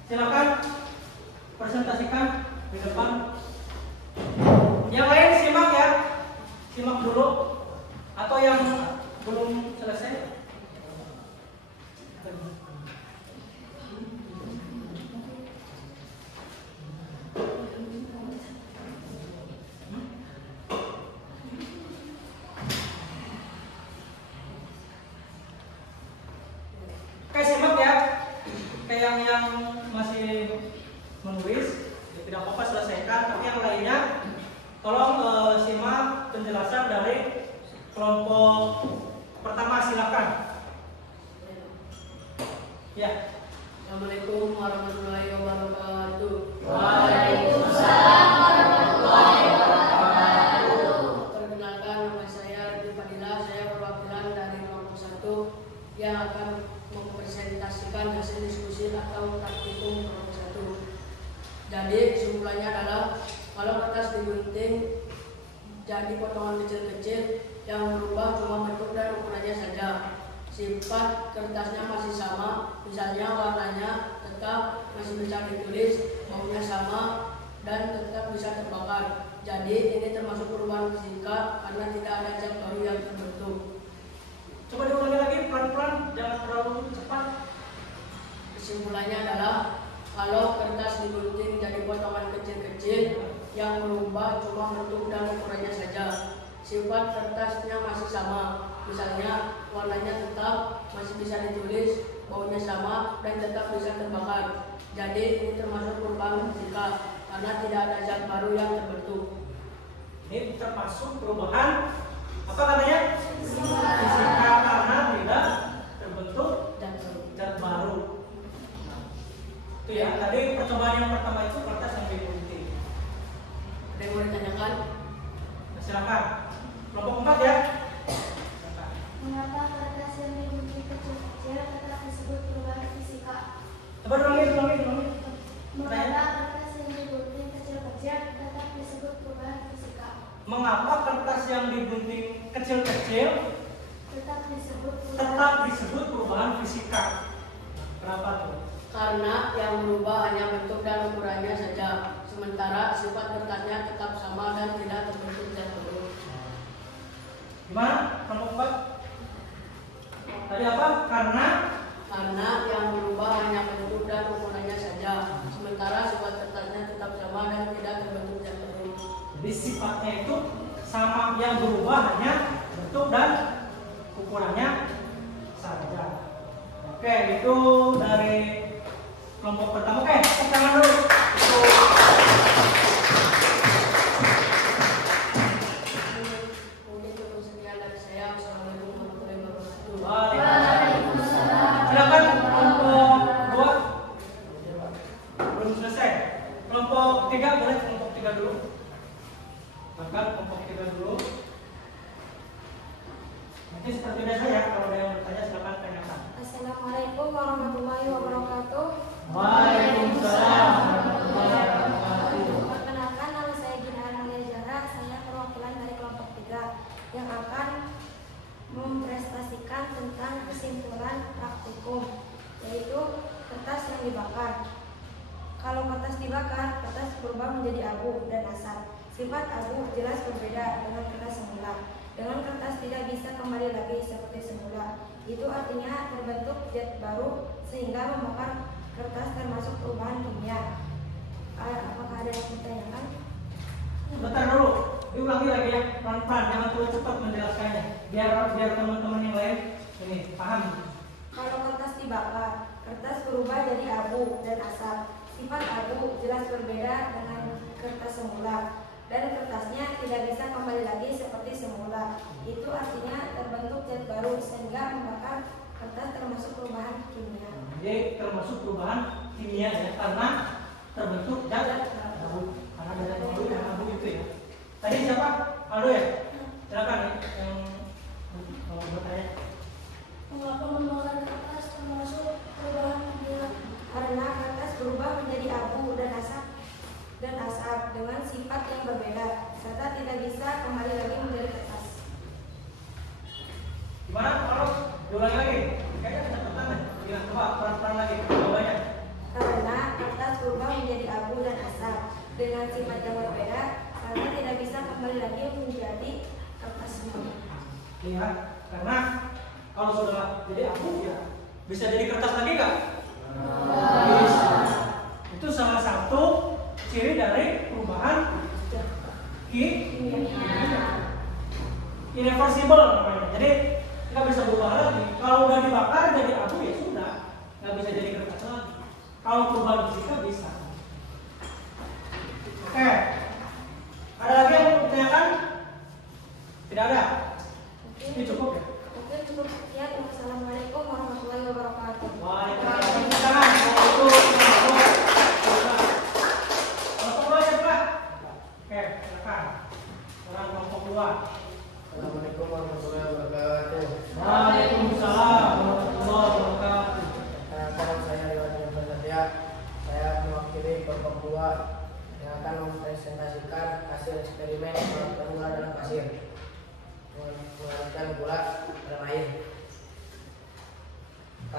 Silakan presentasikan di depan. Yang lain simak ya. Simak dulu. Atau yang belum selesai? Yang masih menulis ya tidak apa-apa selesaikan, tapi yang lainnya tolong simak penjelasan dari kelompok pertama, silakan. Ya. Assalamualaikum warahmatullahi wabarakatuh. Waalaikumsalam warahmatullahi wabarakatuh. Perkenalkan, nama saya Riti Fadila, saya perwakilan dari kelompok 1 yang akan mempresentasikan hasil diskusi atau praktikum kelompok 1. Jadi kesimpulannya adalah kalau kertas digunting jadi potongan kecil-kecil yang berubah cuma bentuk dan ukurannya saja. sifat kertasnya masih sama, misalnya warnanya tetap masih bisa ditulis, baunya sama, dan tetap bisa terbakar. Jadi ini termasuk perubahan fisika karena tidak ada zat baru yang terbentuk. Coba diulangi lagi pelan-pelan, jangan terlalu cepat. Kesimpulannya adalah kalau kertas digunting jadi potongan kecil-kecil yang berubah cuma bentuk dan ukurannya saja, sifat kertasnya masih sama, misalnya warnanya tetap masih bisa ditulis, baunya sama, dan tetap bisa terbakar. Jadi ini termasuk perubahan fisika karena tidak ada zat baru yang terbentuk. Ini termasuk perubahan apa katanya? Fisika karena tidak terbentuk zat baru. Itu ya, tadi percobaan yang pertama itu kertas yang digunting. Ada yang mau ditanyakan? Silakan. Kelompok 4 ya. Mengapa kertas yang digunting kecil-kecil tetap disebut perubahan fisika? Coba ulangi. Mengapa kertas yang digunting kecil-kecil tetap disebut perubahan fisika? Mengapa kertas yang digunting kecil-kecil Tetap disebut perubahan fisika? Kenapa tuh? Karena yang berubah hanya bentuk dan ukurannya saja, sementara sifat kertasnya tetap sama dan tidak terbentuk zat baru. Gimana? Kelompok 4? Tadi apa? Karena yang berubah hanya bentuk dan ukurannya saja, sementara sifat kertasnya tetap sama dan tidak terbentuk zat baru. jadi sifatnya itu sama, yang berubah hanya bentuk dan ukurannya saja. Oke, itu dari kelompok pertama. Oke, tepuk tangan dulu. Mungkin cukup sekian dari saya. Wassalamualaikum warahmatullahi wabarakatuh. Waalaikumsalam. Silakan kelompok 2. Belum selesai. Kelompok 3 boleh kelompok 3 dulu. Bahkan kelompok 3 dulu. Nanti seperti biasa ya, kalau ada yang bertanya silakan tanyakan. Assalamualaikum warahmatullahi wabarakatuh. Waalaikumsalam warahmatullahi wabarakatuh. Perkenalkan, nama saya Gina Armalia Zahra. Saya perwakilan dari kelompok 3 yang akan mempresentasikan tentang kesimpulan praktikum, yaitu kertas yang dibakar. Kalau kertas dibakar, kertas berubah menjadi abu dan asap. Sifat abu jelas berbeda dengan kertas semula. Dengan kertas tidak bisa kembali lagi seperti semula. Itu artinya terbentuk zat baru sehingga membakar kertas termasuk perubahan kimia. Apakah ada yang ditanyakan? Bentar dulu, diulangi lagi ya, pelan-pelan, jangan terlalu cepat menjelaskannya, biar teman-teman yang lain ini paham. Kalau kertas dibakar, kertas berubah jadi abu dan asap. Sifat abu jelas berbeda dengan kertas semula, dan kertasnya tidak bisa kembali lagi seperti semula. Itu artinya terbentuk zat baru sehingga membakar kertas termasuk perubahan kimia. Jadi termasuk perubahan kimia ya, karena terbentuk zat baru. Karena ada zat baru yang abu itu ya. Tadi siapa? Aldo ya? Silakan ya, yang bertanya. Mengapa membakar kertas termasuk perubahan kimia? Karena kertas berubah menjadi abu dan asap dengan sifat yang berbeda serta tidak bisa kembali lagi menjadi kertas. Gimana kalau diulangi lagi? Kayaknya kecepatan deh. Gimana? Coba pelan-pelan lagi jawabannya. Karena kertas berubah menjadi abu dan asap dengan sifat yang berbeda karena tidak bisa kembali lagi menjadi kertas semula. Lihat, karena kalau sudah jadi abu ya bisa jadi kertas lagi nggak? Bisa. Itu salah satu ciri dari perubahan kimia. Irreversible namanya. Jadi nggak bisa berubah lagi. Kalau udah dibakar jadi abu ya sudah, nggak bisa jadi kertas lagi. Kalau perubahan fisika bisa. Oke. Ada lagi yang mau ditanyakan? Tidak ada. Ini cukup ya. Mungkin cukup sekian. Wassalamualaikum warahmatullahi wabarakatuh. Waalaikumsalam. Tangan. Itu kelompok 2 siapa? Oke, silakan. Orang kelompok 2. Assalamualaikum warahmatullahi wabarakatuh. Waalaikumsalam warahmatullahi wabarakatuh. Kalau saya Riwan Satya,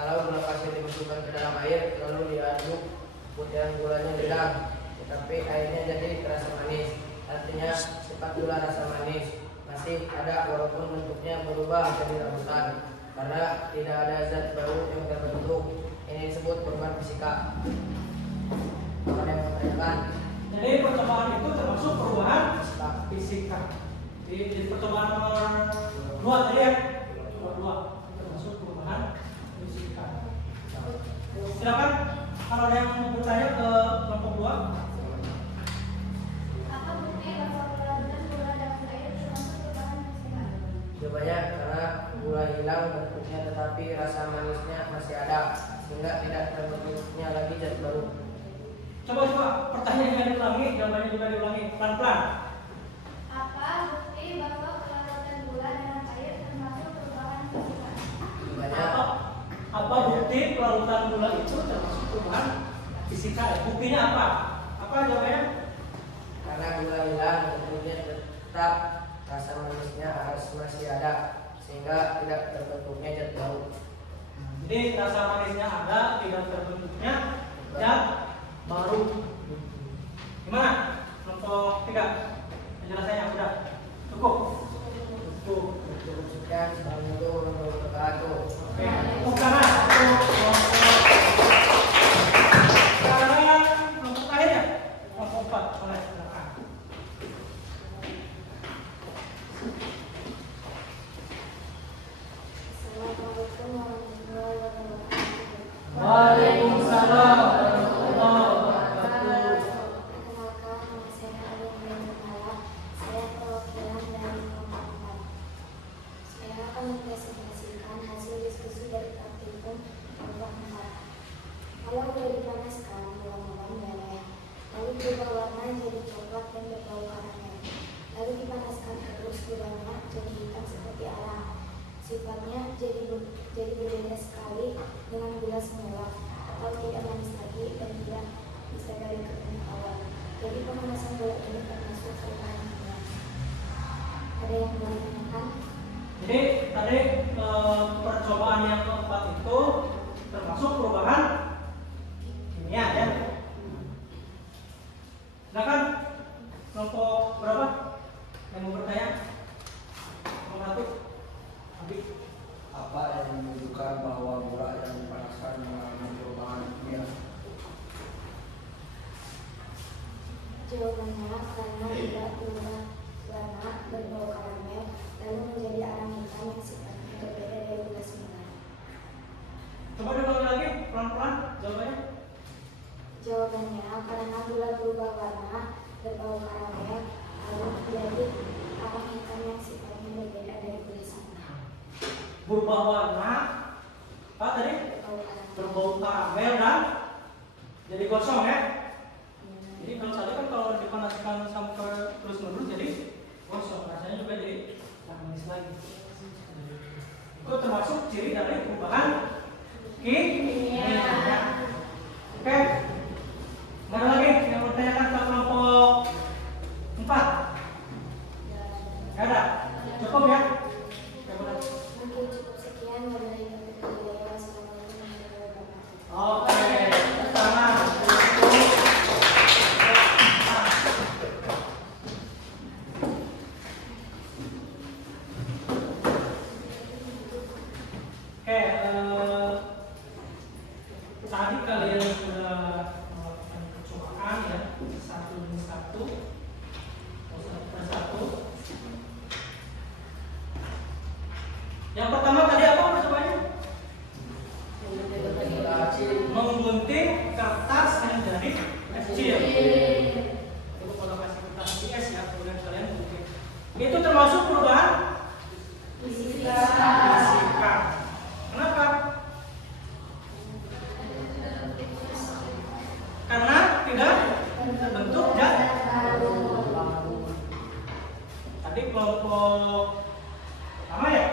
Kalau gula pasir dimasukkan ke dalam air lalu diaduk, butiran gulanya hilang, tetapi airnya jadi terasa manis. Artinya sifat gula rasa manis masih ada walaupun bentuknya berubah jadi larutan karena tidak ada zat baru yang terbentuk. Ini disebut perubahan fisika. Apa yang menanyakan? Jadi percobaan itu termasuk perubahan fisika. Di percobaan nomor 2 tadi ya, nomor 2 termasuk perubahan fisika. Silakan kalau ada yang mau bertanya ke kelompok 2. Apa bukti bahwa pelarutan gula dalam air termasuk perubahan fisika? Jawabannya karena gula hilang bentuknya tetapi rasa manisnya masih ada sehingga tidak terbentuknya lagi zat baru. Coba pertanyaannya diulangi, jawabannya juga diulangi pelan-pelan. Apa bukti bahwa pelarutan gula dalam air termasuk perubahan fisika? Jawabannya Apa bukti pelarutan gula itu termasuk perubahan fisika? Buktinya apa? Apa jawabannya? karena gula hilang bentuknya tetap rasa manisnya harus masih ada sehingga tidak terbentuknya zat baru. Jadi rasa manisnya ada, tidak terbentuknya zat baru. Gimana? Kelompok 3 penjelasannya udah cukup? Cukup. Sekian, assalamualaikum warahmatullahi wabarakatuh. Oke, tepuk tangan untuk kelompok. Sekarang kelompok terakhir ya, kelompok 4. Boleh, silakan. Assalamualaikum warahmatullahi wabarakatuh. Waalaikumsalam warahmatullahi wabarakatuh. Perkenalkan, nama saya Agung Nurmala. Saya perwakilan dari kelompok 4. Saya akan mempresentasikan hasil diskusi dari praktikum kelompok 4. Kalau udah dipanaskan, gula-gula merah, lalu berubah warna jadi coklat dan berbau karamel. Lalu dipanaskan terus, gulanya jadi hitam seperti arang. Sifatnya jadi berbeda sekali dengan gula semula atau tidak manis lagi dan tidak bisa dari kering awal. Jadi pemanasan gula ini termasuk perubahan kimia. Ada yang mau ditanyakan? Jadi tadi percobaan yang keempat itu termasuk perubahan kimia ya. Silakan kelompok berapa yang mau bertanya? Kelompok 1. Abi. Apa yang menunjukkan bahwa gula yang dipanaskan mengalami perubahan kimia? Jawabannya karena tidak berubah warna berbau karamel lalu menjadi arang hitam yang sifatnya berbeda dari gula semula. Coba diulangi lagi pelan-pelan jawabannya. Jawabannya karena gula berubah warna berbau karamel lalu menjadi arang hitam yang sifatnya berbeda dari gula semula. Berubah warna apa tadi? Berbau karamel. Berbau karamel dan jadi gosong ya. Jadi kalau tadi kan kalau dipanaskan sampai terus menerus jadi gosong, rasanya juga jadi manis lagi. Itu termasuk ciri dari perubahan kimia. Oke, mana lagi yang bertanyakan ke kelompok 4? Gak ada, cukup ya? Mungkin cukup sekian. Wabillahi taufiq wal hidayah. Wassalamualaikum warahmatullahi wabarakatuh. Oke, pertama. Oke, tadi kalian sudah melakukan percobaan ya, satu demi satu persatu. Yang pertama tadi apa percobaannya? Menggunting kertas yang dari kecil. Itu kalau kasih kertas PS ya, kemudian kalian gunting. Itu termasuk perubahan fisika. Kenapa? Karena tidak terbentuk zat baru. Tadi kelompok pertama ya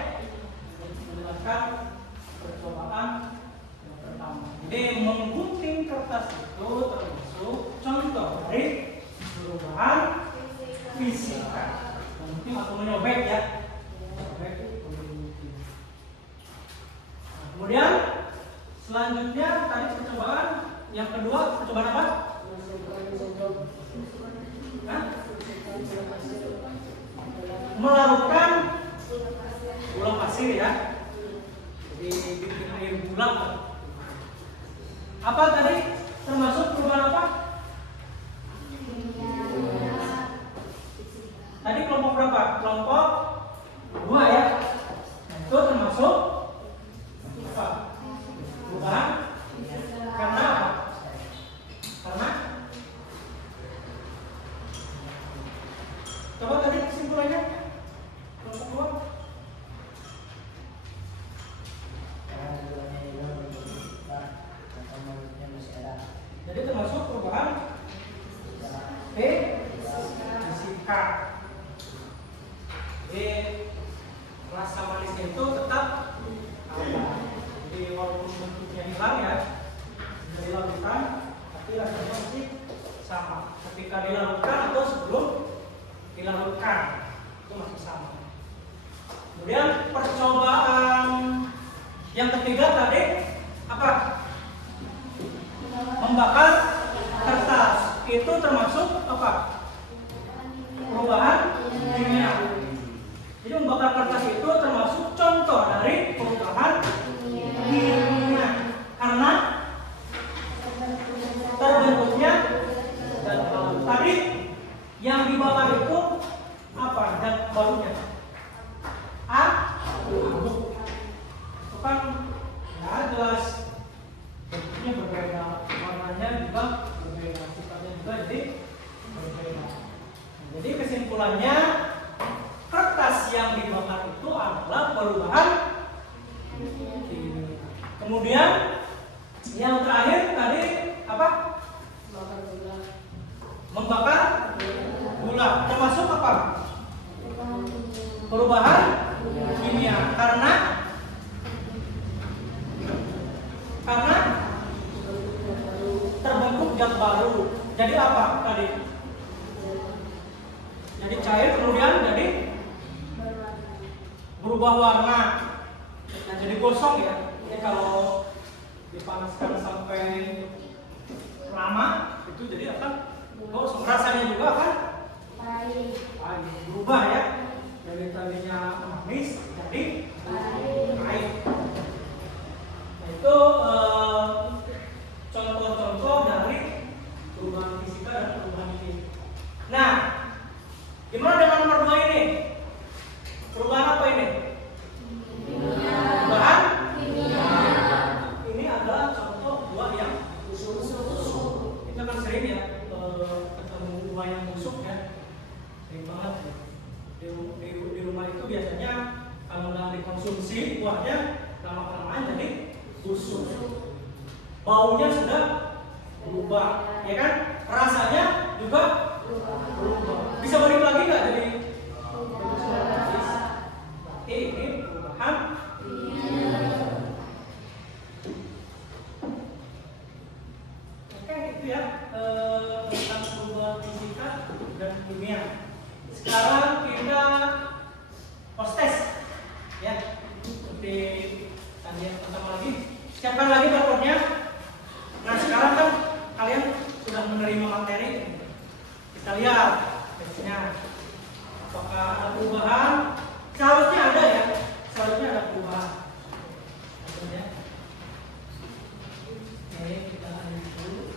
menjelaskan percobaan yang pertama. Jadi menggunting kertas itu termasuk contoh dari perubahan fisika. Mungkin atau menyobek ya. Menyobek, menggunting. Nah, kemudian Selanjutnya tadi percobaan yang kedua, percobaan apa? Hah? Melarutkan gula pasir ya. Jadi bikin air bulat. Apa tadi? Termasuk perubahan apa? Tadi kelompok berapa? Kelompok 2 ya. Nah, itu termasuk apa? Perubahan karena apa? Karena coba tadi kesimpulannya kelompok 2. Jadi termasuk perubahan fisika. Jadi rasa manisnya itu tetap ada. Jadi walaupun bentuknya hilang ya, sudah dilakukan, tapi rasanya masih sama. Ketika dilarutkan atau sebelum dilarutkan itu masih sama. Kemudian percobaan yang ketiga tadi apa? Membakar kertas. Itu termasuk apa? Perubahan kimia. Jadi membakar kertas itu termasuk contoh dari perubahan kimia karena terbentuknya zat baru. Tadi yang dibakar itu apa? Zat barunya abu. Itu kan ya jelas bentuknya berbeda, warnanya juga berbeda, sifatnya juga jadi berbeda. Jadi kesimpulannya kertas yang dibakar itu adalah perubahan kimia. Kemudian yang terakhir tadi apa? Membakar gula. Termasuk apa? Perubahan kimia karena terbentuk zat baru. Jadi apa tadi? Jadi cair kemudian jadi berubah warna. Nah, jadi gosong ya. Jadi kalau dipanaskan sampai lama itu jadi akan gosong. Rasanya juga akan pahit. Berubah ya. Dari tadinya manis jadi pahit. Nah, itu contoh-contoh dari perubahan fisika dan perubahan kimia. Nah, gimana dengan nomor 2 ini? Perubahan apa ini? Perubahan kimia. Ini adalah contoh buah yang busuk. Kita kan sering ya ketemu buah yang busuk ya, sering banget ya. Di rumah itu biasanya kalau nggak dikonsumsi buahnya lama-kelamaan jadi busuk. Baunya sudah berubah, ya kan? Rasanya juga berubah. Bisa balik lagi nggak jadi? Berarti ini perubahan. Oke, itu ya tentang perubahan fisika dan kimia. Sekarang kita post-test, ya. Seperti tadi yang pertama lagi. Siapkan lagi rapotnya. Nah, sekarang kan kalian sudah menerima materi. Kita lihat tesnya. Apakah ada perubahan? Seharusnya ada ya. Seharusnya ada perubahan. Ya. Oke, kita lanjut dulu.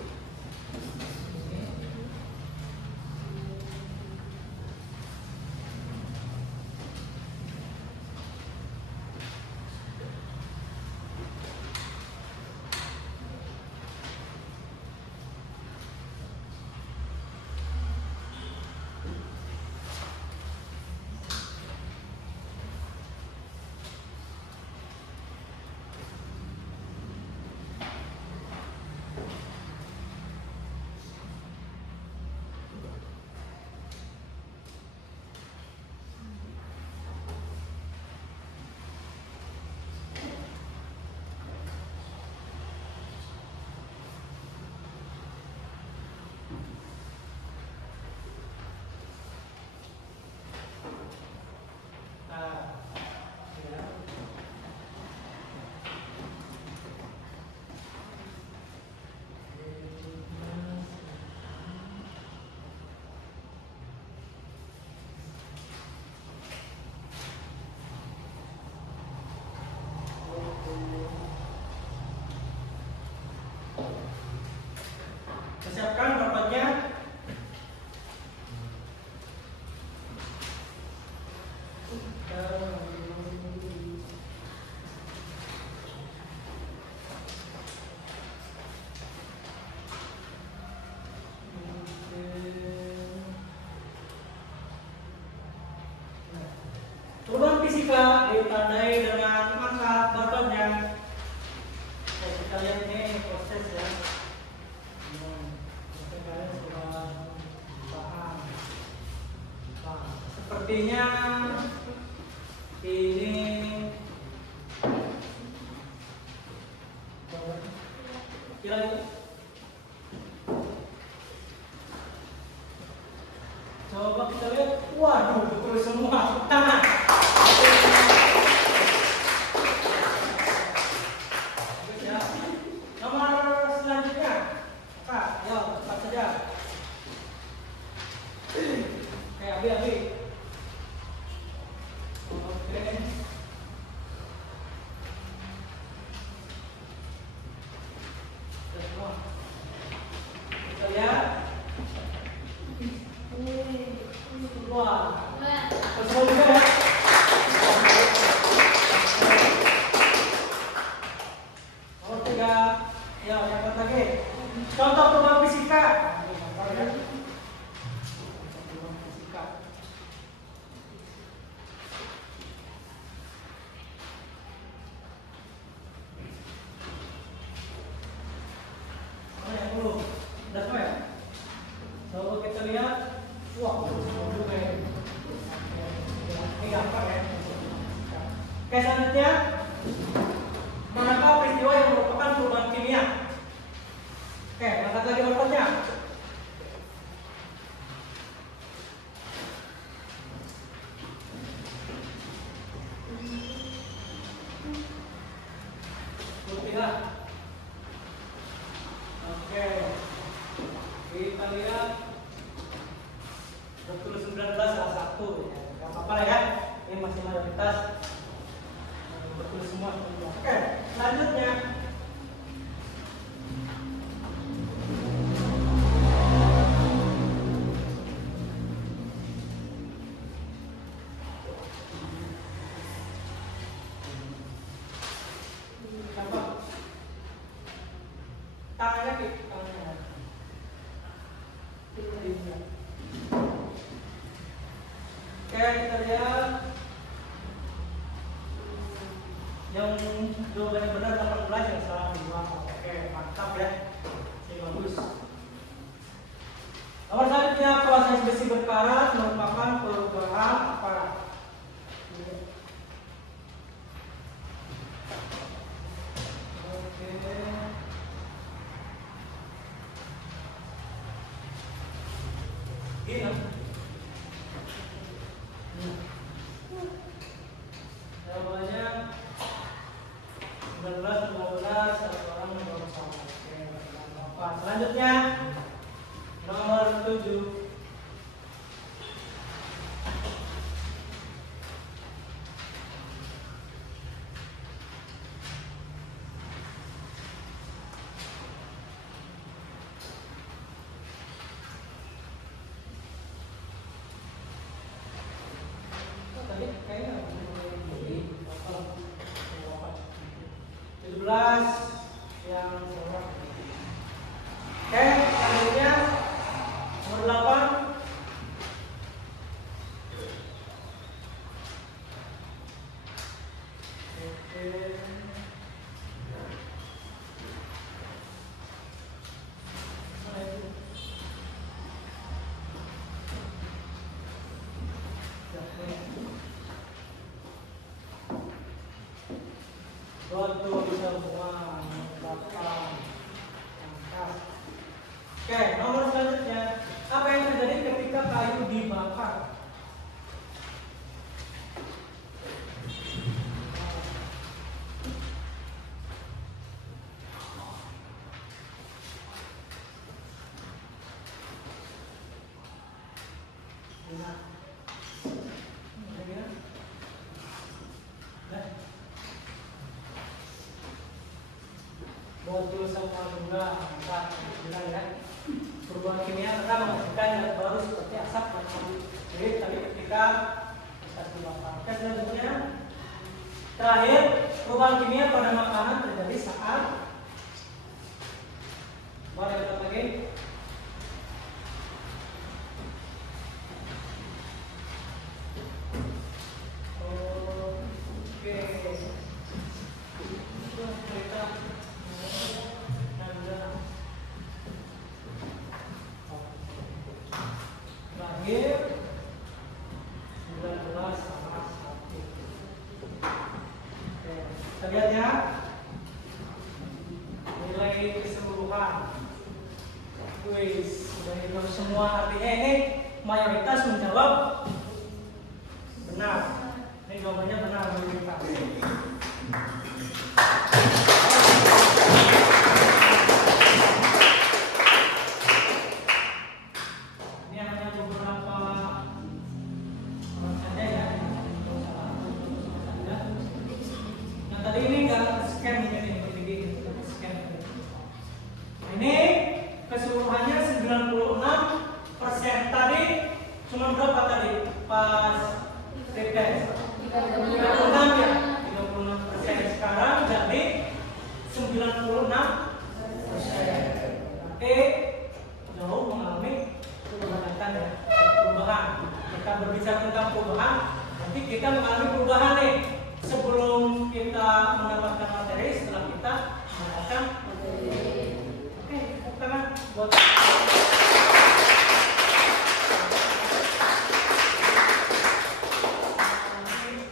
kita lihat ini proses ya. Mungkin kalian sudah paham. Nah, sepertinya ini kira-kira coba kita lihat. Waduh, betul semua. Tangan. Ya. Nomor selanjutnya apa? Yo, cepat saja. Abi. Oke. Semua. Kita lihat. Wah. Semua juga ya. Nomor 3. Ya, dapat lagi. Contoh perubahan fisika. Mana yang belum? Udah semua ya? Coba kita lihat. Wah, juga ya. Ini gampang ya. Oke, selanjutnya, manakah peristiwa yang merupakan perubahan kimia? Oke, angkat lagi motornya. Putih lah. Oke, kita lihat 19 salah satu ya. Gak apa-apa lah ya. Ini masih mayoritas betul semua. Oke, selanjutnya apa? Tangannya tangannya. Oke, kita lihat yang jawabannya benar 18, yang salah 2. Oke, mantap ya. Ini bagus. Nomor selanjutnya, proses besi berkarat merupakan perubahan apa? Oke. Gini. Jawabannya 19, 15, satu orang menjawab salah. Oke, apa? Selanjutnya nomor 7. Tadi kayaknya 17 yang salah. Oke, selanjutnya nomor 8. Oke. Mana itu? Betul semua. Oke, nomor selanjutnya, apa yang terjadi ketika kayu dibakar? Betul semua juga. Mantap, bilang ya. Perubahan kimia akan menghasilkan zat baru seperti asap dan abu. Jadi tadi ketika asap dibakar. Oke, selanjutnya terakhir, perubahan kimia pada makanan terjadi saat boleh lihat lagi. Oke. Itu cerita keseluruhan. Wis, sudah itu semua, artinya ini mayoritas menjawab benar. Ini jawabannya benar mayoritas. Ini hanya beberapa saja ya. Yang tadi ini nggak scan ini, scan. Ini keseluruhannya 96%. Tadi cuma berapa tadi pas retest? 36 ya, 36%. Sekarang jadi 96%. Oke, jauh mengalami perubahan ya, perubahan. Kita berbicara tentang perubahan, nanti kita mengalami perubahan nih. Sebelum kita mendapatkan materi, setelah kita mendapatkan materi. Oke, tepuk tangan buat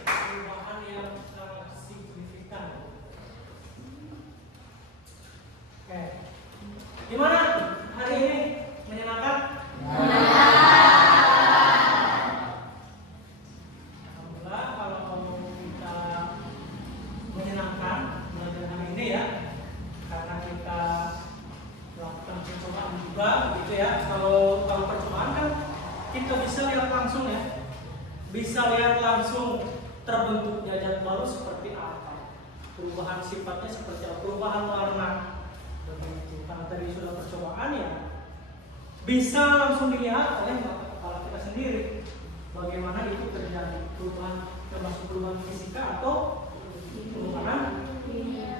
perubahan yang sangat signifikan. Oke, gimana hari ini? Menyenangkan? Alhamdulillah kalau kita menyenangkan belajar hari ini ya, karena kita melakukan percobaan juga gitu ya. Kalau percobaan kan kita bisa lihat langsung ya, bisa lihat langsung terbentuknya zat baru seperti apa, perubahan sifatnya seperti apa, perubahan warna begitu. Karena tadi sudah percobaan ya, bisa langsung dilihat oleh mata kepala kita sendiri bagaimana itu terjadi, perubahan termasuk perubahan fisika atau perubahan kimia.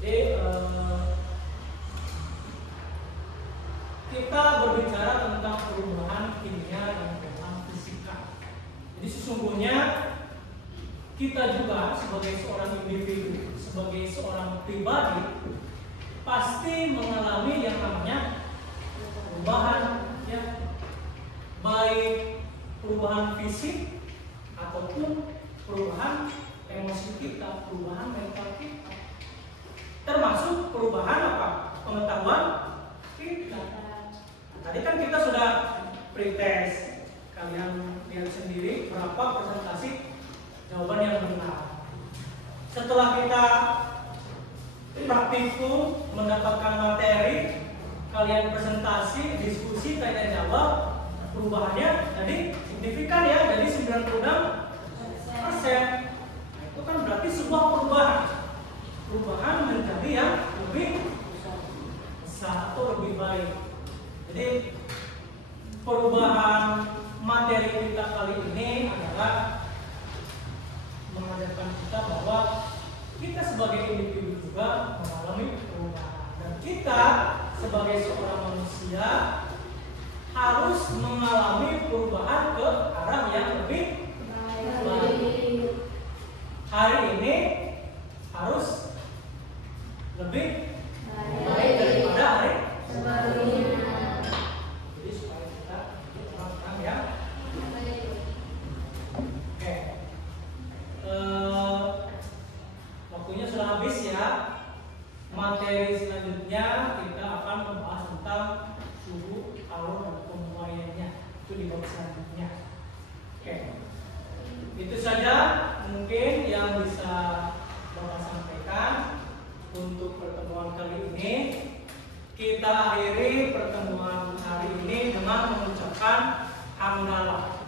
Jadi kita berbicara tentang perubahan kimia dan perubahan fisika. Jadi sesungguhnya kita juga sebagai seorang individu, sebagai seorang pribadi pasti mengalami yang namanya perubahan ya, baik perubahan fisik ataupun perubahan emosi kita, perubahan mental kita. Termasuk perubahan apa? Pengetahuan kita. Tadi kan kita sudah pretest. Kalian lihat sendiri berapa presentasi jawaban yang benar. Setelah kita praktikum, mendapatkan materi, kalian presentasi, diskusi, tanya jawab, perubahannya jadi signifikan ya, jadi 96%. Itu kan berarti sebuah perubahan menjadi yang lebih besar atau lebih baik. Jadi perubahan materi kita kali ini adalah mengajarkan kita bahwa kita sebagai individu juga mengalami perubahan, dan kita sebagai seorang manusia harus mengalami perubahan ke arah yang lebih baik. Hari ini harus lebih baik daripada hari sebelumnya. Jadi supaya kita terang ya. Oke. Waktunya sudah habis ya. Materi selanjutnya kita akan membahas tentang suhu, alur, dan pemuaiannya. Itu di bab selanjutnya. Oke. Itu saja mungkin yang bisa Bapak sampaikan untuk pertemuan kali ini. Kita akhiri pertemuan hari ini dengan mengucapkan hamdalah.